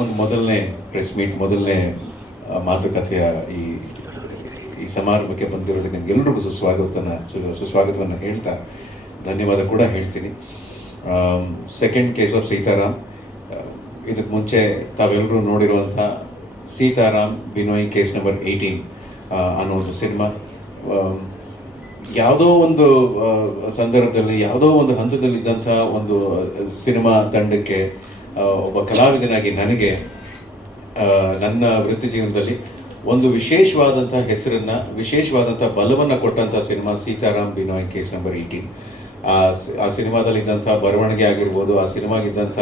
ಒಂದು ಮೊದಲನೇ press meet, ಮೊದಲನೇ ಮಾತುಕತೆಯ ಈ ಈ ಸಮಾರಂಭಕ್ಕೆ ಬಂದಿರೋದಕ್ಕೆ ನಿಮಗೆಲ್ಲರಿಗೂ ಸುಸ್ವಾಗತವನ್ನು ಹೇಳ್ತಾ ಧನ್ಯವಾದ ಕೂಡ ಹೇಳ್ತೀನಿ. ಸೆಕೆಂಡ್ ಕೇಸ್ ಆಫ್ ಸೀತಾರಾಮ್, ಇದಕ್ಕೆ ಮುಂಚೆ ತಾವೆಲ್ಲರೂ ನೋಡಿರುವಂಥ ಸೀತಾರಾಮ್ ಬಿನೋಯ್ ಕೇಸ್ ನಂಬರ್ 18 ಅನ್ನೋ ಒಂದು ಸಿನಿಮಾ ಯಾವುದೋ ಒಂದು ಸಂದರ್ಭದಲ್ಲಿ ಯಾವುದೋ ಒಂದು ಹಂತದಲ್ಲಿದ್ದಂಥ ಒಂದು ಸಿನಿಮಾ ತಂಡಕ್ಕೆ ಒಬ್ಬ ಕಲಾವಿದನಾಗಿ ನನಗೆ ನನ್ನ ವೃತ್ತಿ ಜೀವನದಲ್ಲಿ ಒಂದು ವಿಶೇಷವಾದಂಥ ಹೆಸರನ್ನು, ವಿಶೇಷವಾದಂಥ ಬಲವನ್ನು ಕೊಟ್ಟಂಥ cinema Sitaram Binoy case number 18. ಆ ಸಿನಿಮಾದಲ್ಲಿದ್ದಂಥ ಬರವಣಿಗೆ ಆಗಿರ್ಬೋದು, ಆ ಸಿನಿಮಾಗಿದ್ದಂಥ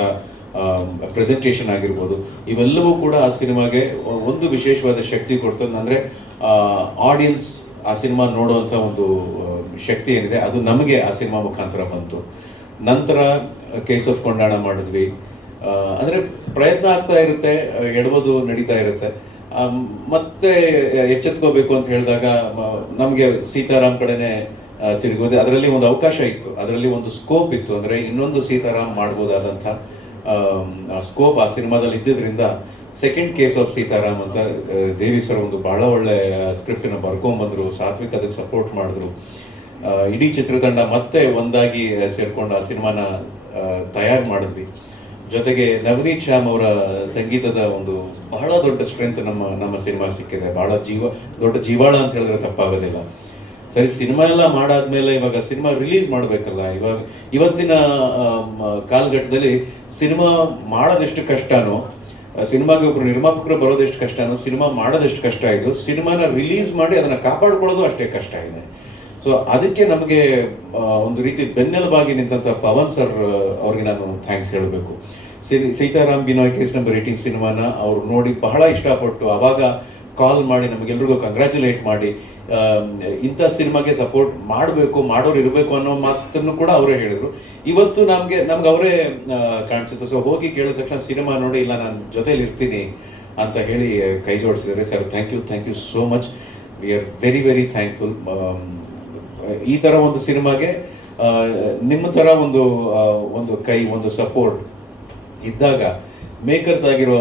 ಪ್ರೆಸೆಂಟೇಷನ್ ಆಗಿರ್ಬೋದು, ಇವೆಲ್ಲವೂ ಕೂಡ ಆ ಸಿನಿಮಾಗೆ ಒಂದು ವಿಶೇಷವಾದ ಶಕ್ತಿ ಕೊಡ್ತದೆ. ಅಂದರೆ ಆಡಿಯನ್ಸ್ ಆ ಸಿನಿಮಾ ನೋಡುವಂಥ ಒಂದು ಶಕ್ತಿ ಏನಿದೆ ಅದು ನಮಗೆ ಆ ಸಿನಿಮಾ ಮುಖಾಂತರ ಬಂತು. ನಂತರ ಕೇಸ್ ಆಫ್ ಕೊಂಡಾಣ ಮಾಡಿದ್ವಿ. ಅಂದರೆ ಪ್ರಯತ್ನ ಆಗ್ತಾ ಇರುತ್ತೆ, ಎಡಬೋದು ನಡೀತಾ ಇರುತ್ತೆ. ಮತ್ತೆ ಎಚ್ಚೆತ್ಕೋಬೇಕು ಅಂತ ಹೇಳಿದಾಗ ನಮಗೆ ಸೀತಾರಾಮ್ ಕಡೆನೇ ತಿರುಗೋದೆ. ಅದರಲ್ಲಿ ಒಂದು ಅವಕಾಶ ಇತ್ತು, ಅದರಲ್ಲಿ ಒಂದು ಸ್ಕೋಪ್ ಇತ್ತು. ಅಂದರೆ ಇನ್ನೊಂದು ಸೀತಾರಾಮ್ ಮಾಡ್ಬೋದಾದಂಥ ಸ್ಕೋಪ್ ಆ ಸಿನಿಮಾದಲ್ಲಿ ಇದ್ದಿದ್ದರಿಂದ ಸೆಕೆಂಡ್ ಕೇಸ್ ಆಫ್ ಸೀತಾರಾಮ್ ಅಂತ ದೇವಿ ಸರ್ ಒಂದು ಬಹಳ ಒಳ್ಳೆ ಸ್ಕ್ರಿಪ್ಟನ್ನು ಬರ್ಕೊಂಡ್ಬಂದರು. ಸಾತ್ವಿಕ್ ಅದಕ್ಕೆ ಸಪೋರ್ಟ್ ಮಾಡಿದ್ರು. ಇಡೀ ಚಿತ್ರತಂಡ ಮತ್ತೆ ಒಂದಾಗಿ ಸೇರ್ಕೊಂಡು ಆ ಸಿನಿಮಾನ ತಯಾರು ಮಾಡಿದ್ವಿ. ಜೊತೆಗೆ ನವನೀತ್ ಶ್ಯಾಮ್ ಅವರ ಸಂಗೀತದ ಒಂದು ಬಹಳ ದೊಡ್ಡ ಸ್ಟ್ರೆಂತ್ ನಮ್ಮ ಸಿನಿಮಾಗೆ ಸಿಕ್ಕಿದೆ. ಬಹಳ ದೊಡ್ಡ ಜೀವಾಳ ಅಂತ ಹೇಳಿದ್ರೆ ತಪ್ಪಾಗೋದಿಲ್ಲ. ಸರಿ, ಸಿನಿಮಾ ಎಲ್ಲ ಮಾಡಾದ್ಮೇಲೆ ಇವಾಗ ಸಿನಿಮಾ ರಿಲೀಸ್ ಮಾಡಬೇಕಲ್ಲ. ಇವತ್ತಿನ ಕಾಲಘಟ್ಟದಲ್ಲಿ ಸಿನಿಮಾ ಮಾಡೋದೆಷ್ಟು ಕಷ್ಟನೋ, ಸಿನಿಮಾಗೆ ಒಬ್ಬರು ನಿರ್ಮಾಪಕರು ಬರೋದೆಷ್ಟು ಕಷ್ಟನೋ, ಸಿನಿಮಾ ಮಾಡೋದೆಷ್ಟು ಕಷ್ಟ ಇದು, ಸಿನಿಮಾನ ರಿಲೀಸ್ ಮಾಡಿ ಅದನ್ನು ಕಾಪಾಡ್ಕೊಳ್ಳೋದು ಅಷ್ಟೇ ಕಷ್ಟ ಇದೆ. ಸೊ ಅದಕ್ಕೆ ನಮಗೆ ಒಂದು ರೀತಿ ಬೆನ್ನೆಲುಬಾಗಿ ನಿಂತಹ ಪವನ್ ಸರ್ ಅವ್ರಿಗೆ ನಾನು ಥ್ಯಾಂಕ್ಸ್ ಹೇಳಬೇಕು. ಸೀತಾರಾಮ್ ಬಿನೋಯ್ ಕೇಸ್ ನಂಬರ್ 18 ಸಿನಿಮಾನ ಅವ್ರು ನೋಡಿ ಬಹಳ ಇಷ್ಟಪಟ್ಟು ಅವಾಗ ಕಾಲ್ ಮಾಡಿ ನಮಗೆಲ್ರಿಗೂ ಕಂಗ್ರ್ಯಾಚುಲೇಟ್ ಮಾಡಿ ಇಂಥ ಸಿನಿಮಾಗೆ ಸಪೋರ್ಟ್ ಮಾಡಬೇಕು, ಮಾಡೋರು ಇರಬೇಕು ಅನ್ನೋ ಮಾತನ್ನು ಕೂಡ ಅವರೇ ಹೇಳಿದರು. ಇವತ್ತು ನಮ್ಗೆ ಅವರೇ ಕಾಣಿಸುತ್ತೆ. ಸೊ ಹೋಗಿ ಕೇಳಿದ ತಕ್ಷಣ ಸಿನಿಮಾ ನೋಡಿ, ಇಲ್ಲ ನಾನು ಜೊತೆಲಿ ಇರ್ತೀನಿ ಅಂತ ಹೇಳಿ ಕೈ ಜೋಡಿಸಿದ್ದಾರೆ. Sir, thank you so much. We are very very thankful. ಈ ಥರ ಒಂದು ಸಿನಿಮಾಗೆ ನಿಮ್ಮ ಥರ ಒಂದು ಕೈ, ಒಂದು ಸಪೋರ್ಟ್ ಇದ್ದಾಗ ಮೇಕರ್ಸ್ ಆಗಿರೋ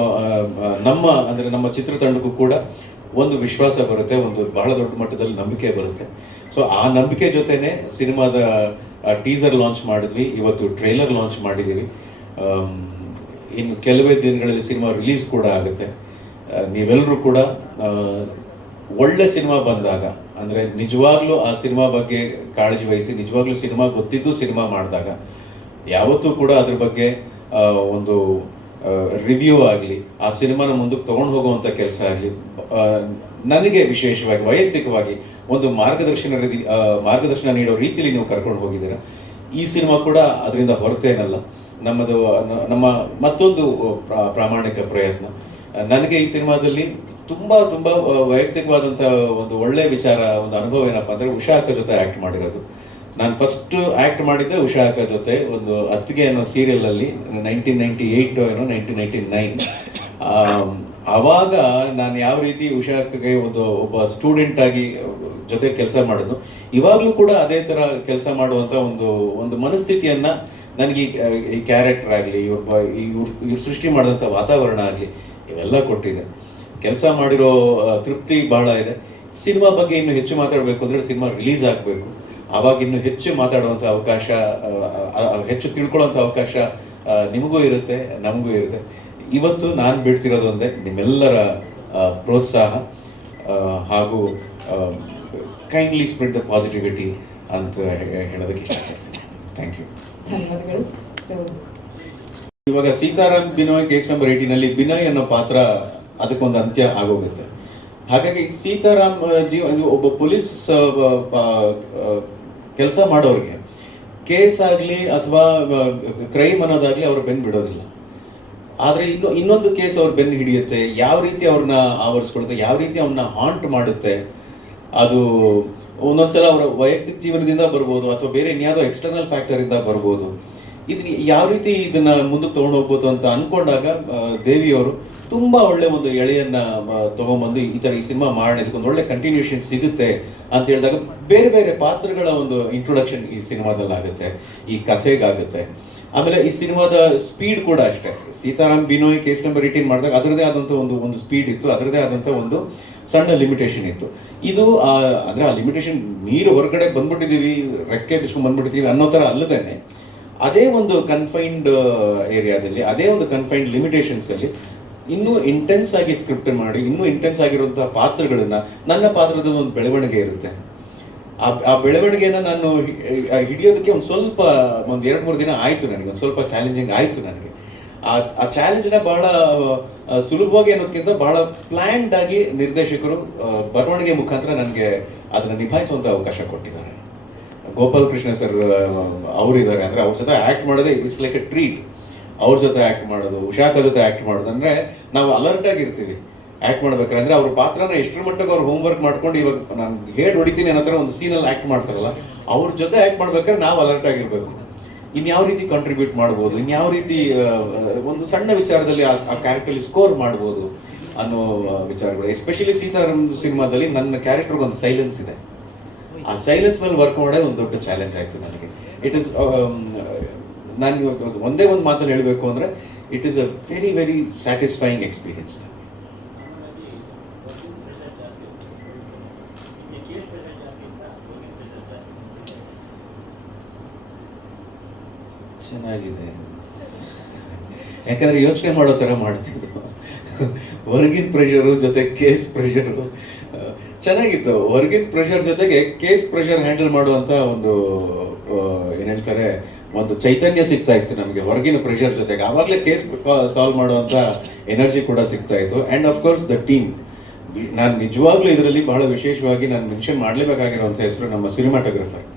ನಮ್ಮ ಚಿತ್ರತಂಡಕ್ಕೂ ಕೂಡ ಒಂದು ವಿಶ್ವಾಸ ಬರುತ್ತೆ, ಒಂದು ಬಹಳ ದೊಡ್ಡ ಮಟ್ಟದಲ್ಲಿ ನಂಬಿಕೆ ಬರುತ್ತೆ. ಸೊ ಆ ನಂಬಿಕೆ ಜೊತೆನೆ ಸಿನಿಮಾದ ಟೀಸರ್ ಲಾಂಚ್ ಮಾಡಿದ್ವಿ, ಇವತ್ತು ಟ್ರೈಲರ್ ಲಾಂಚ್ ಮಾಡಿದ್ದೀವಿ. ಇನ್ನು ಕೆಲವೇ ದಿನಗಳಲ್ಲಿ ಸಿನಿಮಾ ರಿಲೀಸ್ ಕೂಡ ಆಗುತ್ತೆ. ನೀವೆಲ್ಲರೂ ಕೂಡ ಒಳ್ಳೆ ಸಿನಿಮಾ ಬಂದಾಗ, ಅಂದರೆ ನಿಜವಾಗ್ಲೂ ಆ ಸಿನಿಮಾ ಬಗ್ಗೆ ಕಾಳಜಿ ವಹಿಸಿ, ನಿಜವಾಗ್ಲೂ ಸಿನಿಮಾ ಗೊತ್ತಿದ್ದು ಸಿನಿಮಾ ಮಾಡಿದಾಗ ಯಾವತ್ತೂ ಕೂಡ ಅದ್ರ ಬಗ್ಗೆ ಒಂದು ರಿವ್ಯೂ ಆಗಲಿ, ಆ ಸಿನಿಮಾನ ಮುಂದಕ್ಕೆ ತೊಗೊಂಡು ಹೋಗುವಂಥ ಕೆಲಸ ಆಗಲಿ, ನನಗೆ ವಿಶೇಷವಾಗಿ ವೈಯಕ್ತಿಕವಾಗಿ ಒಂದು ಮಾರ್ಗದರ್ಶನ ನೀಡೋ ರೀತಿಯಲ್ಲಿ ನೀವು ಕರ್ಕೊಂಡು ಹೋಗಿದ್ದೀರಾ. ಈ ಸಿನಿಮಾ ಕೂಡ ಅದರಿಂದ ಹೊರತೇನಲ್ಲ. ನಮ್ಮ ಮತ್ತೊಂದು ಪ್ರಾಮಾಣಿಕ ಪ್ರಯತ್ನ. ನನಗೆ ಈ ಸಿನಿಮಾದಲ್ಲಿ ತುಂಬ ವೈಯಕ್ತಿಕವಾದಂಥ ಒಂದು ಒಳ್ಳೆಯ ವಿಚಾರ, ಒಂದು ಅನುಭವ ಏನಪ್ಪ ಅಂದರೆ ಉಷಾ ಅಕ್ಕ ಜೊತೆ ಆ್ಯಕ್ಟ್ ಮಾಡಿರೋದು. ನಾನು ಫಸ್ಟ್ ಆ್ಯಕ್ಟ್ ಮಾಡಿದ್ದೆ ಉಷಾ ಅಕ್ಕ ಜೊತೆ ಒಂದು ಅತ್ತಿಗೆ ಅನ್ನೋ ಸೀರಿಯಲಲ್ಲಿ 1998 ಏನೋ 1999. ಆವಾಗ ನಾನು ಯಾವ ರೀತಿ ಉಷಾ ಅಕ್ಕಗೆ ಒಬ್ಬ ಸ್ಟೂಡೆಂಟ್ ಆಗಿ ಜೊತೆ ಕೆಲಸ ಮಾಡಿದ್ದು, ಇವಾಗಲೂ ಕೂಡ ಅದೇ ಥರ ಕೆಲಸ ಮಾಡುವಂಥ ಒಂದು ಮನಸ್ಥಿತಿಯನ್ನು ನನಗೆ ಈ ಕ್ಯಾರೆಕ್ಟರ್ ಆಗಲಿ, ಇವ್ರು ಸೃಷ್ಟಿ ಮಾಡಿದಂಥ ವಾತಾವರಣ ಆಗಲಿ, ಇವೆಲ್ಲ ಕೊಟ್ಟಿದೆ. ಕೆಲಸ ಮಾಡಿರೋ ತೃಪ್ತಿ ಬಹಳ ಇದೆ. ಸಿನಿಮಾ ಬಗ್ಗೆ ಇನ್ನೂ ಹೆಚ್ಚು ಮಾತಾಡಬೇಕು ಅಂದರೆ ಸಿನಿಮಾ ರಿಲೀಸ್ ಆಗಬೇಕು. ಆವಾಗ ಇನ್ನೂ ಹೆಚ್ಚು ಮಾತಾಡುವಂಥ ಅವಕಾಶ, ಹೆಚ್ಚು ತಿಳ್ಕೊಳ್ಳೋಂಥ ಅವಕಾಶ ನಿಮಗೂ ಇರುತ್ತೆ, ನಮಗೂ ಇರುತ್ತೆ. ಇವತ್ತು ನಾನು ಬಿಡ್ತಿರೋದು ಒಂದೇ, ನಿಮ್ಮೆಲ್ಲರ ಪ್ರೋತ್ಸಾಹ ಹಾಗೂ ಕೈಂಡ್ಲಿ ಸ್ಪ್ರೆಡ್ ದ ಪಾಸಿಟಿವಿಟಿ ಅಂತ ಹೇಳೋದಕ್ಕೆ ಇಷ್ಟಪಡ್ತೀನಿ. Thank you. ಧನ್ಯವಾದಗಳು. ಇವಾಗ ಸೀತಾರಾಮ್ ಬಿನೋಯ್ ಕೇಸ್ ನಂಬರ್ 18ನಲ್ಲಿ ಬಿನಯ್ ಅನ್ನೋ ಪಾತ್ರ ಅದಕ್ಕೊಂದು ಅಂತ್ಯ ಆಗೋಗುತ್ತೆ. ಹಾಗಾಗಿ ಸೀತಾರಾಮ್ ಒಬ್ಬ ಪೊಲೀಸ್ ಕೆಲಸ ಮಾಡೋರಿಗೆ ಕೇಸ್ ಆಗಲಿ ಅಥವಾ ಕ್ರೈಮ್ ಅನ್ನೋದಾಗಲಿ ಅವ್ರ ಬೆನ್ನು ಬಿಡೋದಿಲ್ಲ. ಆದರೆ ಇನ್ನೊಂದು ಕೇಸ್ ಅವ್ರ ಬೆನ್ನು ಹಿಡಿಯುತ್ತೆ, ಯಾವ ರೀತಿ ಅವ್ರನ್ನ ಆವರಿಸ್ಕೊಡುತ್ತೆ, ಯಾವ ರೀತಿ ಅವ್ರನ್ನ ಹಾಂಟ್ ಮಾಡುತ್ತೆ. ಅದು ಒಂದೊಂದ್ಸಲ ಅವರ ವೈಯಕ್ತಿಕ ಜೀವನದಿಂದ ಬರ್ಬೋದು ಅಥವಾ ಬೇರೆ ಇನ್ಯಾವುದೋ ಎಕ್ಸ್ಟರ್ನಲ್ ಫ್ಯಾಕ್ಟರಿಂದ ಬರ್ಬೋದು. ಯಾವ ರೀತಿ ಇದನ್ನ ಮುಂದಕ್ಕೆ ತೊಗೊಂಡು ಹೋಗ್ಬೋದು ಅಂತ ಅನ್ಕೊಂಡಾಗ ದೇವಿಯವರು ತುಂಬ ಒಳ್ಳೆ ಒಂದು ಎಳೆಯನ್ನ ತೊಗೊಂಬಂದು ಈ ಸಿನಿಮಾ ಮಾಡೋಣ, ಇದಕ್ಕೊಂದು ಒಳ್ಳೆ ಕಂಟಿನ್ಯೂಷನ್ ಸಿಗುತ್ತೆ ಅಂತ ಹೇಳಿದಾಗ ಬೇರೆ ಬೇರೆ ಪಾತ್ರಗಳ ಒಂದು ಇಂಟ್ರೊಡಕ್ಷನ್ ಈ ಸಿನಿಮಾದಲ್ಲಿ ಆಗುತ್ತೆ, ಈ ಕಥೆಗಾಗುತ್ತೆ. ಆಮೇಲೆ ಈ ಸಿನಿಮಾದ ಸ್ಪೀಡ್ ಕೂಡ ಅಷ್ಟೇ. ಸೀತಾರಾಮ್ ಬಿನೋಯ್ ಕೇಸ್ ನಂಬರ್ 18 ಮಾಡಿದಾಗ ಅದರದೇ ಆದಂಥ ಒಂದು ಸ್ಪೀಡ್ ಇತ್ತು, ಅದರದೇ ಆದಂಥ ಒಂದು ಸಣ್ಣ ಲಿಮಿಟೇಷನ್ ಇತ್ತು. ಇದು ಅಂದರೆ ಆ ಲಿಮಿಟೇಷನ್ ಮೀರಿ ಹೊರಗಡೆ ಬಂದ್ಬಿಟ್ಟಿದ್ದೀವಿ, ರೆಕ್ಕೆ ಬಿಚ್ಕೊಂಡು ಬಂದ್ಬಿಟ್ಟಿದ್ದೀವಿ ಅನ್ನೋ ಥರ ಅಲ್ಲದೇನೆ ಅದೇ ಒಂದು ಕನ್ಫೈನ್ಡ್ ಏರಿಯಾದಲ್ಲಿ, ಅದೇ ಒಂದು ಕನ್ಫೈನ್ಡ್ ಲಿಮಿಟೇಷನ್ಸಲ್ಲಿ ಇನ್ನೂ ಇಂಟೆನ್ಸ್ ಆಗಿ ಸ್ಕ್ರಿಪ್ಟ್ ಮಾಡಿ, ಇನ್ನೂ ಇಂಟೆನ್ಸ್ ಆಗಿರುವಂಥ ಪಾತ್ರಗಳನ್ನು, ನನ್ನ ಪಾತ್ರದ ಒಂದು ಬೆಳವಣಿಗೆ ಇರುತ್ತೆ. ಆ ಬೆಳವಣಿಗೆನ ನಾನು ಹಿಡಿಯೋದಕ್ಕೆ ಒಂದು ಸ್ವಲ್ಪ ಒಂದು 2-3 ದಿನ ಆಯಿತು. ನನಗೆ ಒಂದು ಸ್ವಲ್ಪ ಚಾಲೆಂಜಿಂಗ್ ಆಯಿತು. ನನಗೆ ಆ ಚಾಲೆಂಜ್ನ ಬಹಳ ಸುಲಭವಾಗಿ ಅನ್ನೋದಕ್ಕಿಂತ ಬಹಳ ಪ್ಲ್ಯಾನ್ಡ್ ಆಗಿ ನಿರ್ದೇಶಕರು ಬರವಣಿಗೆ ಮುಖಾಂತರ ನನಗೆ ಅದನ್ನು ನಿಭಾಯಿಸುವಂಥ ಅವಕಾಶ ಕೊಟ್ಟಿದ್ದಾರೆ. ಗೋಪಾಲ್ ಕೃಷ್ಣ ಸರ್ ಅವರಿದ್ದಾರೆ, ಅಂದರೆ ಅವ್ರ ಜೊತೆ ಆ್ಯಕ್ಟ್ ಮಾಡೋದೇ ಇಟ್ಸ್ ಲೈಕ್ ಎ ಟ್ರೀಟ್. ಅವ್ರ ಜೊತೆ ಆ್ಯಕ್ಟ್ ಮಾಡೋದು, ಉಷಾಕ ಜೊತೆ ಆ್ಯಕ್ಟ್ ಮಾಡೋದು ಅಂದರೆ ನಾವು ಅಲರ್ಟ್ ಆಗಿರ್ತೀವಿ ಆ್ಯಕ್ಟ್ ಮಾಡ್ಬೇಕಾದ್ರೆ. ಅವ್ರ ಪಾತ್ರನ ಎಷ್ಟರ ಮಟ್ಟಿಗೆ ಅವ್ರು ಹೋಮ್ವರ್ಕ್ ಮಾಡ್ಕೊಂಡು ಇವಾಗ ನಾನು ಹೇಳಿ ಹೊಡಿತೀನಿ ಅನ್ನೋ ಥರ ಒಂದು ಸೀನಲ್ಲಿ ಆ್ಯಕ್ಟ್ ಮಾಡ್ತಾರಲ್ಲ, ಅವ್ರ ಜೊತೆ ಆ್ಯಕ್ಟ್ ಮಾಡ್ಬೇಕಾದ್ರೆ ನಾವು ಅಲರ್ಟ್ ಆಗಿರಬೇಕು. ಇನ್ಯಾವ ರೀತಿ ಕಾಂಟ್ರಿಬ್ಯೂಟ್ ಮಾಡ್ಬೋದು, ಇನ್ಯಾವ ರೀತಿ ಒಂದು ಸಣ್ಣ ವಿಚಾರದಲ್ಲಿ ಆ ಕ್ಯಾರೆಕ್ಟರ್ಲಿ ಸ್ಕೋರ್ ಮಾಡ್ಬೋದು ಅನ್ನೋ ವಿಚಾರಗಳು. ಎಸ್ಪೆಷಲಿ ಸೀತಾರಾಮ್ ಸಿನಿಮಾದಲ್ಲಿ ನನ್ನ ಕ್ಯಾರೆಕ್ಟರ್ಗೆ ಒಂದು ಸೈಲೆನ್ಸ್ ಇದೆ. ಆ ಸೈಲೆನ್ಸ್ ಮೇಲೆ ವರ್ಕ್ ಮಾಡೋದು ಒಂದು ದೊಡ್ಡ ಚಾಲೆಂಜ್ ಆಯಿತು ನನಗೆ. ಇಟ್ ಇಸ್ ನಾನು ಒಂದೇ ಒಂದು ಮಾತಲ್ಲಿ ಹೇಳಬೇಕು ಅಂದರೆ it is a very very satisfying experience. ಚೆನ್ನಾಗಿದೆ, ಯಾಕಂದರೆ ಯೋಚನೆ ಮಾಡೋ ಥರ ಮಾಡ್ತಿದ್ದು. ಹೊರಗಿನ ಪ್ರೆಷರು ಜೊತೆ ಕೇಸ್ ಪ್ರೆಷರು ಚೆನ್ನಾಗಿತ್ತು. ಹೊರಗಿನ ಪ್ರೆಷರ್ ಜೊತೆಗೆ ಕೇಸ್ ಪ್ರೆಷರ್ ಹ್ಯಾಂಡಲ್ ಮಾಡುವಂಥ ಒಂದು ಏನು ಹೇಳ್ತಾರೆ ಒಂದು ಚೈತನ್ಯ ಸಿಗ್ತಾ ಇತ್ತು ನಮಗೆ ಹೊರಗಿನ ಪ್ರೆಷರ್ ಜೊತೆಗೆ. ಆವಾಗಲೇ ಕೇಸ್ ಸಾಲ್ವ್ ಮಾಡುವಂಥ ಎನರ್ಜಿ ಕೂಡ ಸಿಗ್ತಾ ಇತ್ತು. And of course the team. ನಾನು ನಿಜವಾಗ್ಲೂ ಇದರಲ್ಲಿ ಬಹಳ ವಿಶೇಷವಾಗಿ ನಾನು ಮೆನ್ಷನ್ ಮಾಡಲೇಬೇಕಾಗಿರುವಂಥ ಹೆಸರು ನಮ್ಮ ಸಿನಿಮಾಟೋಗ್ರಫರ್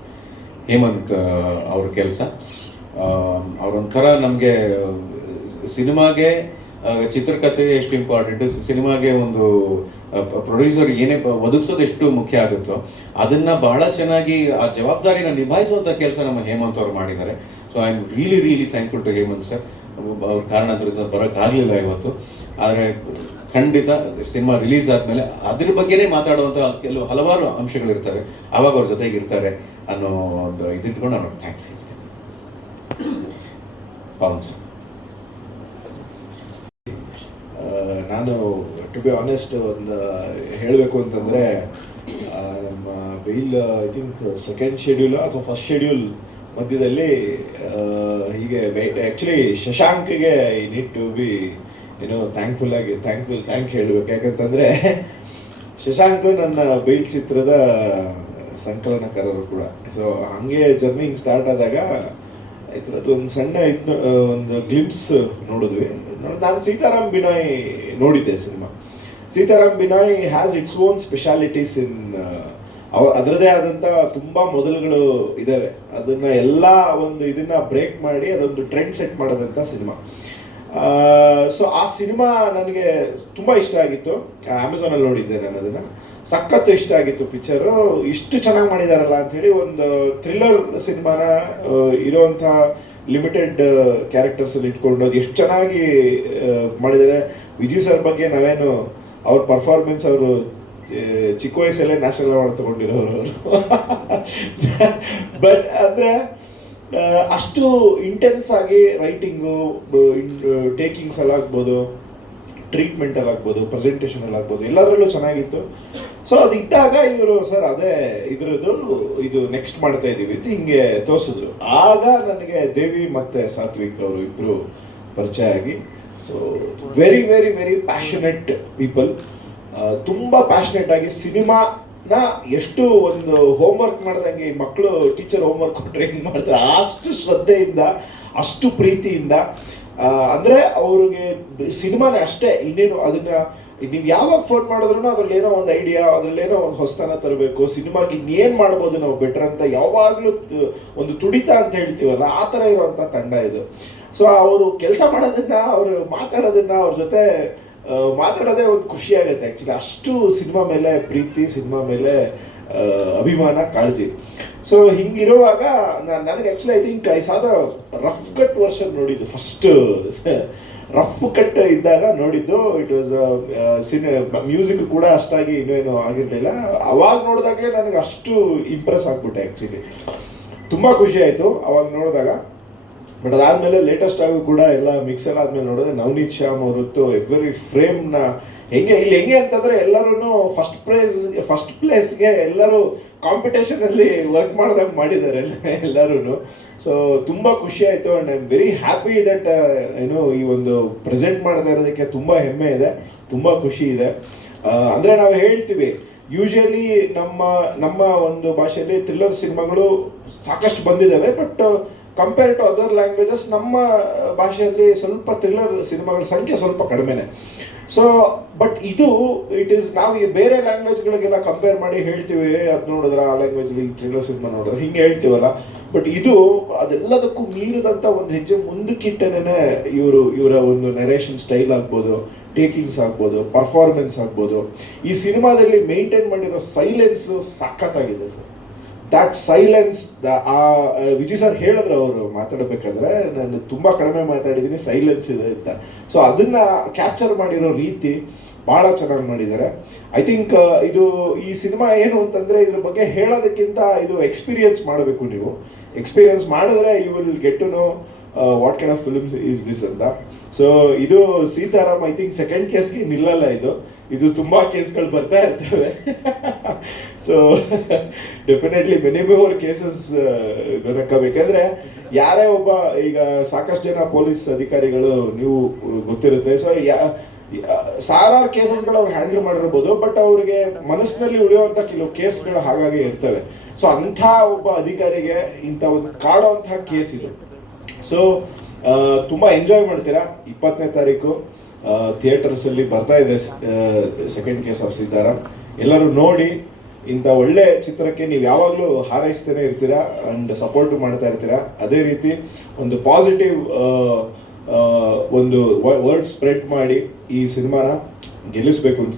ಹೇಮಂತ್ ಅವ್ರ ಕೆಲಸ. ಅವರೊಂಥರ ನಮಗೆ ಸಿನಿಮಾಗೆ ಚಿತ್ರಕಥೆ ಎಷ್ಟು ಇಂಪಾರ್ಟೆಂಟ್, ಸಿನಿಮಾಗೆ ಒಂದು ಪ್ರೊಡ್ಯೂಸರ್ ಏನೇ ಒದಗಿಸೋದು ಎಷ್ಟು ಮುಖ್ಯ ಆಗುತ್ತೋ ಅದನ್ನು ಬಹಳ ಚೆನ್ನಾಗಿ ಆ ಜವಾಬ್ದಾರಿನ ನಿಭಾಯಿಸುವಂಥ ಕೆಲಸ ನಮ್ಮ ಹೇಮಂತ್ ಅವರು ಮಾಡಿದ್ದಾರೆ. So I am really thankful to Hemanth sir. ಅವ್ರ ಕಾರಣದಿಂದ ಬರೋಕ್ಕಾಗಲಿಲ್ಲ ಇವತ್ತು, ಆದರೆ ಖಂಡಿತ ಸಿನಿಮಾ ರಿಲೀಸ್ ಆದಮೇಲೆ ಅದ್ರ ಬಗ್ಗೆನೇ ಮಾತಾಡುವಂಥ ಹಲವಾರು ಅಂಶಗಳಿರ್ತವೆ. ಆವಾಗ ಅವ್ರ ಜೊತೆಗೆ ಇರ್ತಾರೆ ಅನ್ನೋ ಒಂದು ಇದಿಟ್ಕೊಂಡು ಅವ್ರಿಗೆ ಥ್ಯಾಂಕ್ಸ್ ಹೇಳ್ತೀನಿ. ಪವನ್ ಸರ್, ನಾನು ಟು ಬಿ ಆನೆಸ್ಟ್ ಒಂದು ಹೇಳಬೇಕು ಅಂತಂದರೆ ನಮ್ಮ ಬೈಲ್ ಐ ಥಿಂಕ್ ಸೆಕೆಂಡ್ ಶೆಡ್ಯೂಲ್ ಅಥವಾ ಫಸ್ಟ್ ಶೆಡ್ಯೂಲ್ ಮಧ್ಯದಲ್ಲಿ ಹೀಗೆ ಆ್ಯಕ್ಚುಲಿ ಶಶಾಂಕ್ಗೆ I need to be thank ಹೇಳಬೇಕು. ಯಾಕಂತಂದರೆ ಶಶಾಂಕ್ ನನ್ನ ಬೈಲ್ ಚಿತ್ರದ ಸಂಕಲನಕಾರರು ಕೂಡ. ಸೊ ಹಾಗೆ ಜರ್ನಿಂಗ್ ಸ್ಟಾರ್ಟ್ ಆದಾಗ ಇದರದ್ದು ಒಂದು ಸಣ್ಣ ಒಂದು ಗ್ಲಿಮ್ಸ್ ನೋಡಿದ್ವಿ. ನಾನು ಸೀತಾರಾಮ್ ಬಿನಾಯ್ ನೋಡಿದ್ದೆ ಸಿನಿಮಾ. Seetharam Benoy has its own specialities in ಅದರದೇ ಆದಂಥ ತುಂಬ ಮೊದಲುಗಳು ಇದ್ದಾವೆ. ಅದನ್ನು ಎಲ್ಲ ಒಂದು ಇದನ್ನು ಬ್ರೇಕ್ ಮಾಡಿ ಅದೊಂದು ಟ್ರೆಂಡ್ ಸೆಟ್ ಮಾಡೋದಂಥ ಸಿನಿಮಾ. ಸೊ ಆ ಸಿನಿಮಾ ನನಗೆ ತುಂಬ ಇಷ್ಟ ಆಗಿತ್ತು. ಅಮೆಝಾನಲ್ಲಿ ನೋಡಿದ್ದೆ ನಾನು ಅದನ್ನು. ಸಖತ್ತು ಇಷ್ಟ ಆಗಿತ್ತು ಪಿಕ್ಚರು. ಇಷ್ಟು ಚೆನ್ನಾಗಿ ಮಾಡಿದಾರಲ್ಲ ಅಂಥೇಳಿ. ಒಂದು ಥ್ರಿಲ್ಲರ್ ಸಿನಿಮಾನ ಇರೋವಂಥ ಲಿಮಿಟೆಡ್ ಕ್ಯಾರೆಕ್ಟರ್ಸಲ್ಲಿ ಇಟ್ಕೊಂಡು ಅದು ಎಷ್ಟು ಚೆನ್ನಾಗಿ ಮಾಡಿದ್ದಾರೆ. ವಿಜಯ್ ಸರ್ ಬಗ್ಗೆ ನಾವೇನು ಅವ್ರ ಪರ್ಫಾರ್ಮೆನ್ಸ್, ಅವರು ಚಿಕ್ಕ ವಯಸ್ಸಲ್ಲೇ ನ್ಯಾಷನಲ್ ಅವಾರ್ಡ್ ತಗೊಂಡಿರೋರು ಅವರು. ಬಟ್ ಅಂದರೆ ಅಷ್ಟು ಇಂಟೆನ್ಸ್ ಆಗಿ ರೈಟಿಂಗು, ಟೇಕಿಂಗ್ಸ್ ಎಲ್ಲ ಆಗ್ಬೋದು, ಟ್ರೀಟ್ಮೆಂಟಲ್ಲಿ ಆಗ್ಬೋದು, ಪ್ರೆಸೆಂಟೇಷನಲ್ಲಿ ಆಗ್ಬೋದು, ಎಲ್ಲದರಲ್ಲೂ ಚೆನ್ನಾಗಿತ್ತು. ಸೊ ಅದು ಇದ್ದಾಗ ಇವರು ಸರ್ ಅದೇ ಇದು ನೆಕ್ಸ್ಟ್ ಮಾಡ್ತಾ ಇದ್ದೀವಿ ಅಂತ ಹಿಂಗೆ ತೋರಿಸಿದ್ರು. ಆಗ ನನಗೆ ದೇವಿ ಮತ್ತು ಸಾತ್ವಿಕ್ ಅವರು ಇಬ್ಬರು ಪರಿಚಯ ಆಗಿ, so very very very passionate people. ತುಂಬ ಪ್ಯಾಷನೆಟ್ ಆಗಿ ಸಿನಿಮಾನ ಎಷ್ಟು ಒಂದು ಹೋಮ್ವರ್ಕ್ ಮಾಡ್ದಂಗೆ ಮಕ್ಕಳು ಟೀಚರ್ ಹೋಮ್ವರ್ಕ್ ಕೊಟ್ಟರೆ ಹೆಂಗೆ ಮಾಡ್ತಾರೆ ಅಷ್ಟು ಶ್ರದ್ಧೆಯಿಂದ, ಅಷ್ಟು ಪ್ರೀತಿಯಿಂದ. ಅಂದರೆ ಅವ್ರಿಗೆ ಸಿನಿಮಾನೇ ಅಷ್ಟೇ, ಇನ್ನೇನು ಅದನ್ನು ನೀವು ಯಾವಾಗ ಫೋನ್ ಮಾಡಿದ್ರು ಅದ್ರಲ್ಲಿ ಏನೋ ಒಂದು ಐಡಿಯಾ, ಅದರಲ್ಲೇನೋ ಒಂದು ಹೊಸತನ ತರಬೇಕು, ಸಿನಿಮಾಗೆ ಇನ್ನೇನು ಮಾಡ್ಬೋದು ನಾವು ಬೆಟ್ರ್ ಅಂತ ಯಾವಾಗಲೂ ಒಂದು ತುಡಿತ ಅಂತ ಹೇಳ್ತೀವಲ್ಲ, ಆ ಥರ ಇರೋವಂಥ ತಂಡ ಇದು. ಸೊ ಅವರು ಕೆಲಸ ಮಾಡೋದನ್ನ, ಅವರು ಮಾತಾಡೋದನ್ನ, ಅವ್ರ ಜೊತೆ ಮಾತಾಡೋದೇ ಒಂದು ಖುಷಿ ಆಗುತ್ತೆ ಆ್ಯಕ್ಚುಲಿ. ಅಷ್ಟು ಸಿನಿಮಾ ಮೇಲೆ ಪ್ರೀತಿ, ಸಿನಿಮಾ ಮೇಲೆ ಅಭಿಮಾನ, ಕಾಳಜಿ. ಸೊ ಹಿಂಗಿರುವಾಗ ನನಗೆ ಆ್ಯಕ್ಚುಲಿ ಐ ಥಿಂಕ್ ಐ ಸಾದ ರಫ್ ಕಟ್ ವರ್ಷನ್ ನೋಡಿದ್ದು, ಫಸ್ಟ್ ರಫ್ ಕಟ್ ಇದ್ದಾಗ ನೋಡಿದ್ದು. ಇಟ್ ವಾಸ್ ಮ್ಯೂಸಿಕ್ ಕೂಡ ಅಷ್ಟಾಗಿ ಇನ್ನೇನು ಆಗಿರಲಿಲ್ಲ. ಅವಾಗ ನೋಡಿದಾಗಲೇ ನನಗೆ ಅಷ್ಟು ಇಂಪ್ರೆಸ್ ಆಗಿಬಿಟ್ಟೆ ಆ್ಯಕ್ಚುಲಿ. ತುಂಬ ಖುಷಿ ಆಯಿತು ಅವಾಗ ನೋಡಿದಾಗ. ಬಟ್ ಅದಾದಮೇಲೆ ಲೇಟೆಸ್ಟ್ ಆಗು ಕೂಡ ಎಲ್ಲ ಮಿಕ್ಸ್ ಎಲ್ಲ ಆದ್ಮೇಲೆ ನೋಡಿದ್ರೆ ನವನೀತ್ ಶ್ಯಾಮ್ ಅವರತ್ತು ಎವ್ರಿ ಫ್ರೇಮ್ನ ಹೆಂಗೆ ಅಂತಂದ್ರೆ ಎಲ್ಲರೂ ಫಸ್ಟ್ ಪ್ಲೇಸ್ಗೆ ಎಲ್ಲರೂ ಕಾಂಪಿಟೇಷನಲ್ಲಿ ವರ್ಕ್ ಮಾಡ್ದಂಗೆ ಮಾಡಿದ್ದಾರೆ ಎಲ್ಲರೂ. ಸೊ ತುಂಬ ಖುಷಿ ಆಯಿತು and I am very happy that ಏನು ಈ ಒಂದು ಪ್ರೆಸೆಂಟ್ ಮಾಡ್ತಾ ಇರೋದಕ್ಕೆ ತುಂಬ ಹೆಮ್ಮೆ ಇದೆ, ತುಂಬ ಖುಷಿ ಇದೆ. ಅಂದರೆ ನಾವು ಹೇಳ್ತೀವಿ ಯೂಶಲಿ ನಮ್ಮ ಒಂದು ಭಾಷೆಯಲ್ಲಿ ಥ್ರಿಲ್ಲರ್ ಸಿನಿಮಾಗಳು ಸಾಕಷ್ಟು ಬಂದಿದ್ದಾವೆ, but compare to other languages ನಮ್ಮ ಭಾಷೆಯಲ್ಲಿ ಸ್ವಲ್ಪ ಥ್ರಿಲ್ಲರ್ ಸಿನಿಮಾಗಳ ಸಂಖ್ಯೆ ಸ್ವಲ್ಪ ಕಡಿಮೆನೆ. ಸೊ ಬಟ್ ಇದು ನಾವು ಈ ಬೇರೆ ಲ್ಯಾಂಗ್ವೇಜ್ಗಳಿಗೆಲ್ಲ ಕಂಪೇರ್ ಮಾಡಿ ಹೇಳ್ತೀವಿ, ಅದು ನೋಡಿದ್ರೆ ಆ ಲ್ಯಾಂಗ್ವೇಜಲ್ಲಿ ಥ್ರಿಲ್ಲರ್ ಸಿನಿಮಾ ನೋಡಿದ್ರೆ ಹಿಂಗೆ ಹೇಳ್ತೀವಲ್ಲ, ಬಟ್ ಇದು ಅದೆಲ್ಲದಕ್ಕೂ ಮೀರಿದಂಥ ಒಂದು ಹೆಜ್ಜೆ ಮುಂದಕ್ಕಿಟ್ಟನೇ ಇವರ ಒಂದು ನರೇಷನ್ ಸ್ಟೈಲ್ ಆಗ್ಬೋದು, ಟೇಕಿಂಗ್ಸ್ ಆಗ್ಬೋದು, ಪರ್ಫಾರ್ಮೆನ್ಸ್ ಆಗ್ಬೋದು, ಈ ಸಿನಿಮಾದಲ್ಲಿ ಮೇಂಟೈನ್ ಮಾಡಿರೋ ಸೈಲೆನ್ಸು ಸಖತ್ತಾಗಿದೆ sir. That silence Vijay sir ಹೇಳಿದ್ರು ಅವರು ಮಾತಾಡಬೇಕಾದ್ರೆ, ನಾನು ತುಂಬ ಕಡಿಮೆ ಮಾತಾಡಿದ್ದೀನಿ, ಸೈಲೆನ್ಸ್ ಇದೆ ಅಂತ. ಸೊ ಅದನ್ನ ಕ್ಯಾಪ್ಚರ್ ಮಾಡಿರೋ ರೀತಿ ಭಾಳ ಚೆನ್ನಾಗಿ ಮಾಡಿದ್ದಾರೆ. ಐ ಥಿಂಕ್ ಇದು ಈ ಸಿನಿಮಾ ಏನು ಅಂತಂದರೆ ಇದ್ರ ಬಗ್ಗೆ ಹೇಳೋದಕ್ಕಿಂತ ಇದು ಎಕ್ಸ್ಪೀರಿಯನ್ಸ್ ಮಾಡಬೇಕು. ನೀವು ಎಕ್ಸ್ಪೀರಿಯನ್ಸ್ ಮಾಡಿದ್ರೆ you will get to know what kind of films is this ಅಂತ. ಸೊ ಇದು ಸೀತಾರಾಮ್ ಐ ಥಿಂಕ್ ಸೆಕೆಂಡ್ ಕೇಸ್ಗೆ ನಿಲ್ಲಲ್ಲ, ಇದು ತುಂಬ ಕೇಸ್ಗಳು ಬರ್ತಾ ಇರ್ತವೆ. So definitely many more cases ಬೇಕಂದ್ರೆ ಯಾರೇ ಒಬ್ಬ ಈಗ ಸಾಕಷ್ಟು ಜನ ಪೊಲೀಸ್ ಅಧಿಕಾರಿಗಳು ನೀವು ಗೊತ್ತಿರುತ್ತೆ. ಸೊ ಸಾವಿರಾರು ಕೇಸಸ್ಗಳು ಅವ್ರು ಹ್ಯಾಂಡಲ್ ಮಾಡಿರ್ಬೋದು, ಬಟ್ ಅವ್ರಿಗೆ ಮನಸ್ಸಿನಲ್ಲಿ ಉಳಿಯುವಂಥ ಕೆಲವು ಕೇಸ್ಗಳು ಹಾಗಾಗಿ ಇರ್ತವೆ. ಸೊ ಅಂಥ ಒಬ್ಬ ಅಧಿಕಾರಿಗೆ ಇಂಥ ಒಂದು ಕಾಡುವಂತಹ ಕೇಸ್ ಇದು. ಸೊ ತುಂಬ ಎಂಜಾಯ್ ಮಾಡ್ತೀರಾ. 20ನೇ ತಾರೀಕು ಥಿಯೇಟರ್ಸಲ್ಲಿ ಬರ್ತಾ ಇದೆ ಸೆಕೆಂಡ್ ಕೇಸ್ ಆಫ್ ಸೀತಾರಾಮ್. ಎಲ್ಲರೂ ನೋಡಿ, ಇಂಥ ಒಳ್ಳೆ ಚಿತ್ರಕ್ಕೆ ನೀವು ಯಾವಾಗಲೂ ಹಾರೈಸ್ತೇನೆ ಇರ್ತೀರಾ ಆ್ಯಂಡ್ ಸಪೋರ್ಟು ಮಾಡ್ತಾ ಇರ್ತೀರಾ. ಅದೇ ರೀತಿ ಒಂದು ಪಾಸಿಟಿವ್ ಒಂದು ವರ್ಡ್ ಸ್ಪ್ರೆಡ್ ಮಾಡಿ ಈ ಸಿನಿಮಾನ ಗೆಲ್ಲಿಸ್ಬೇಕು ಅಂತ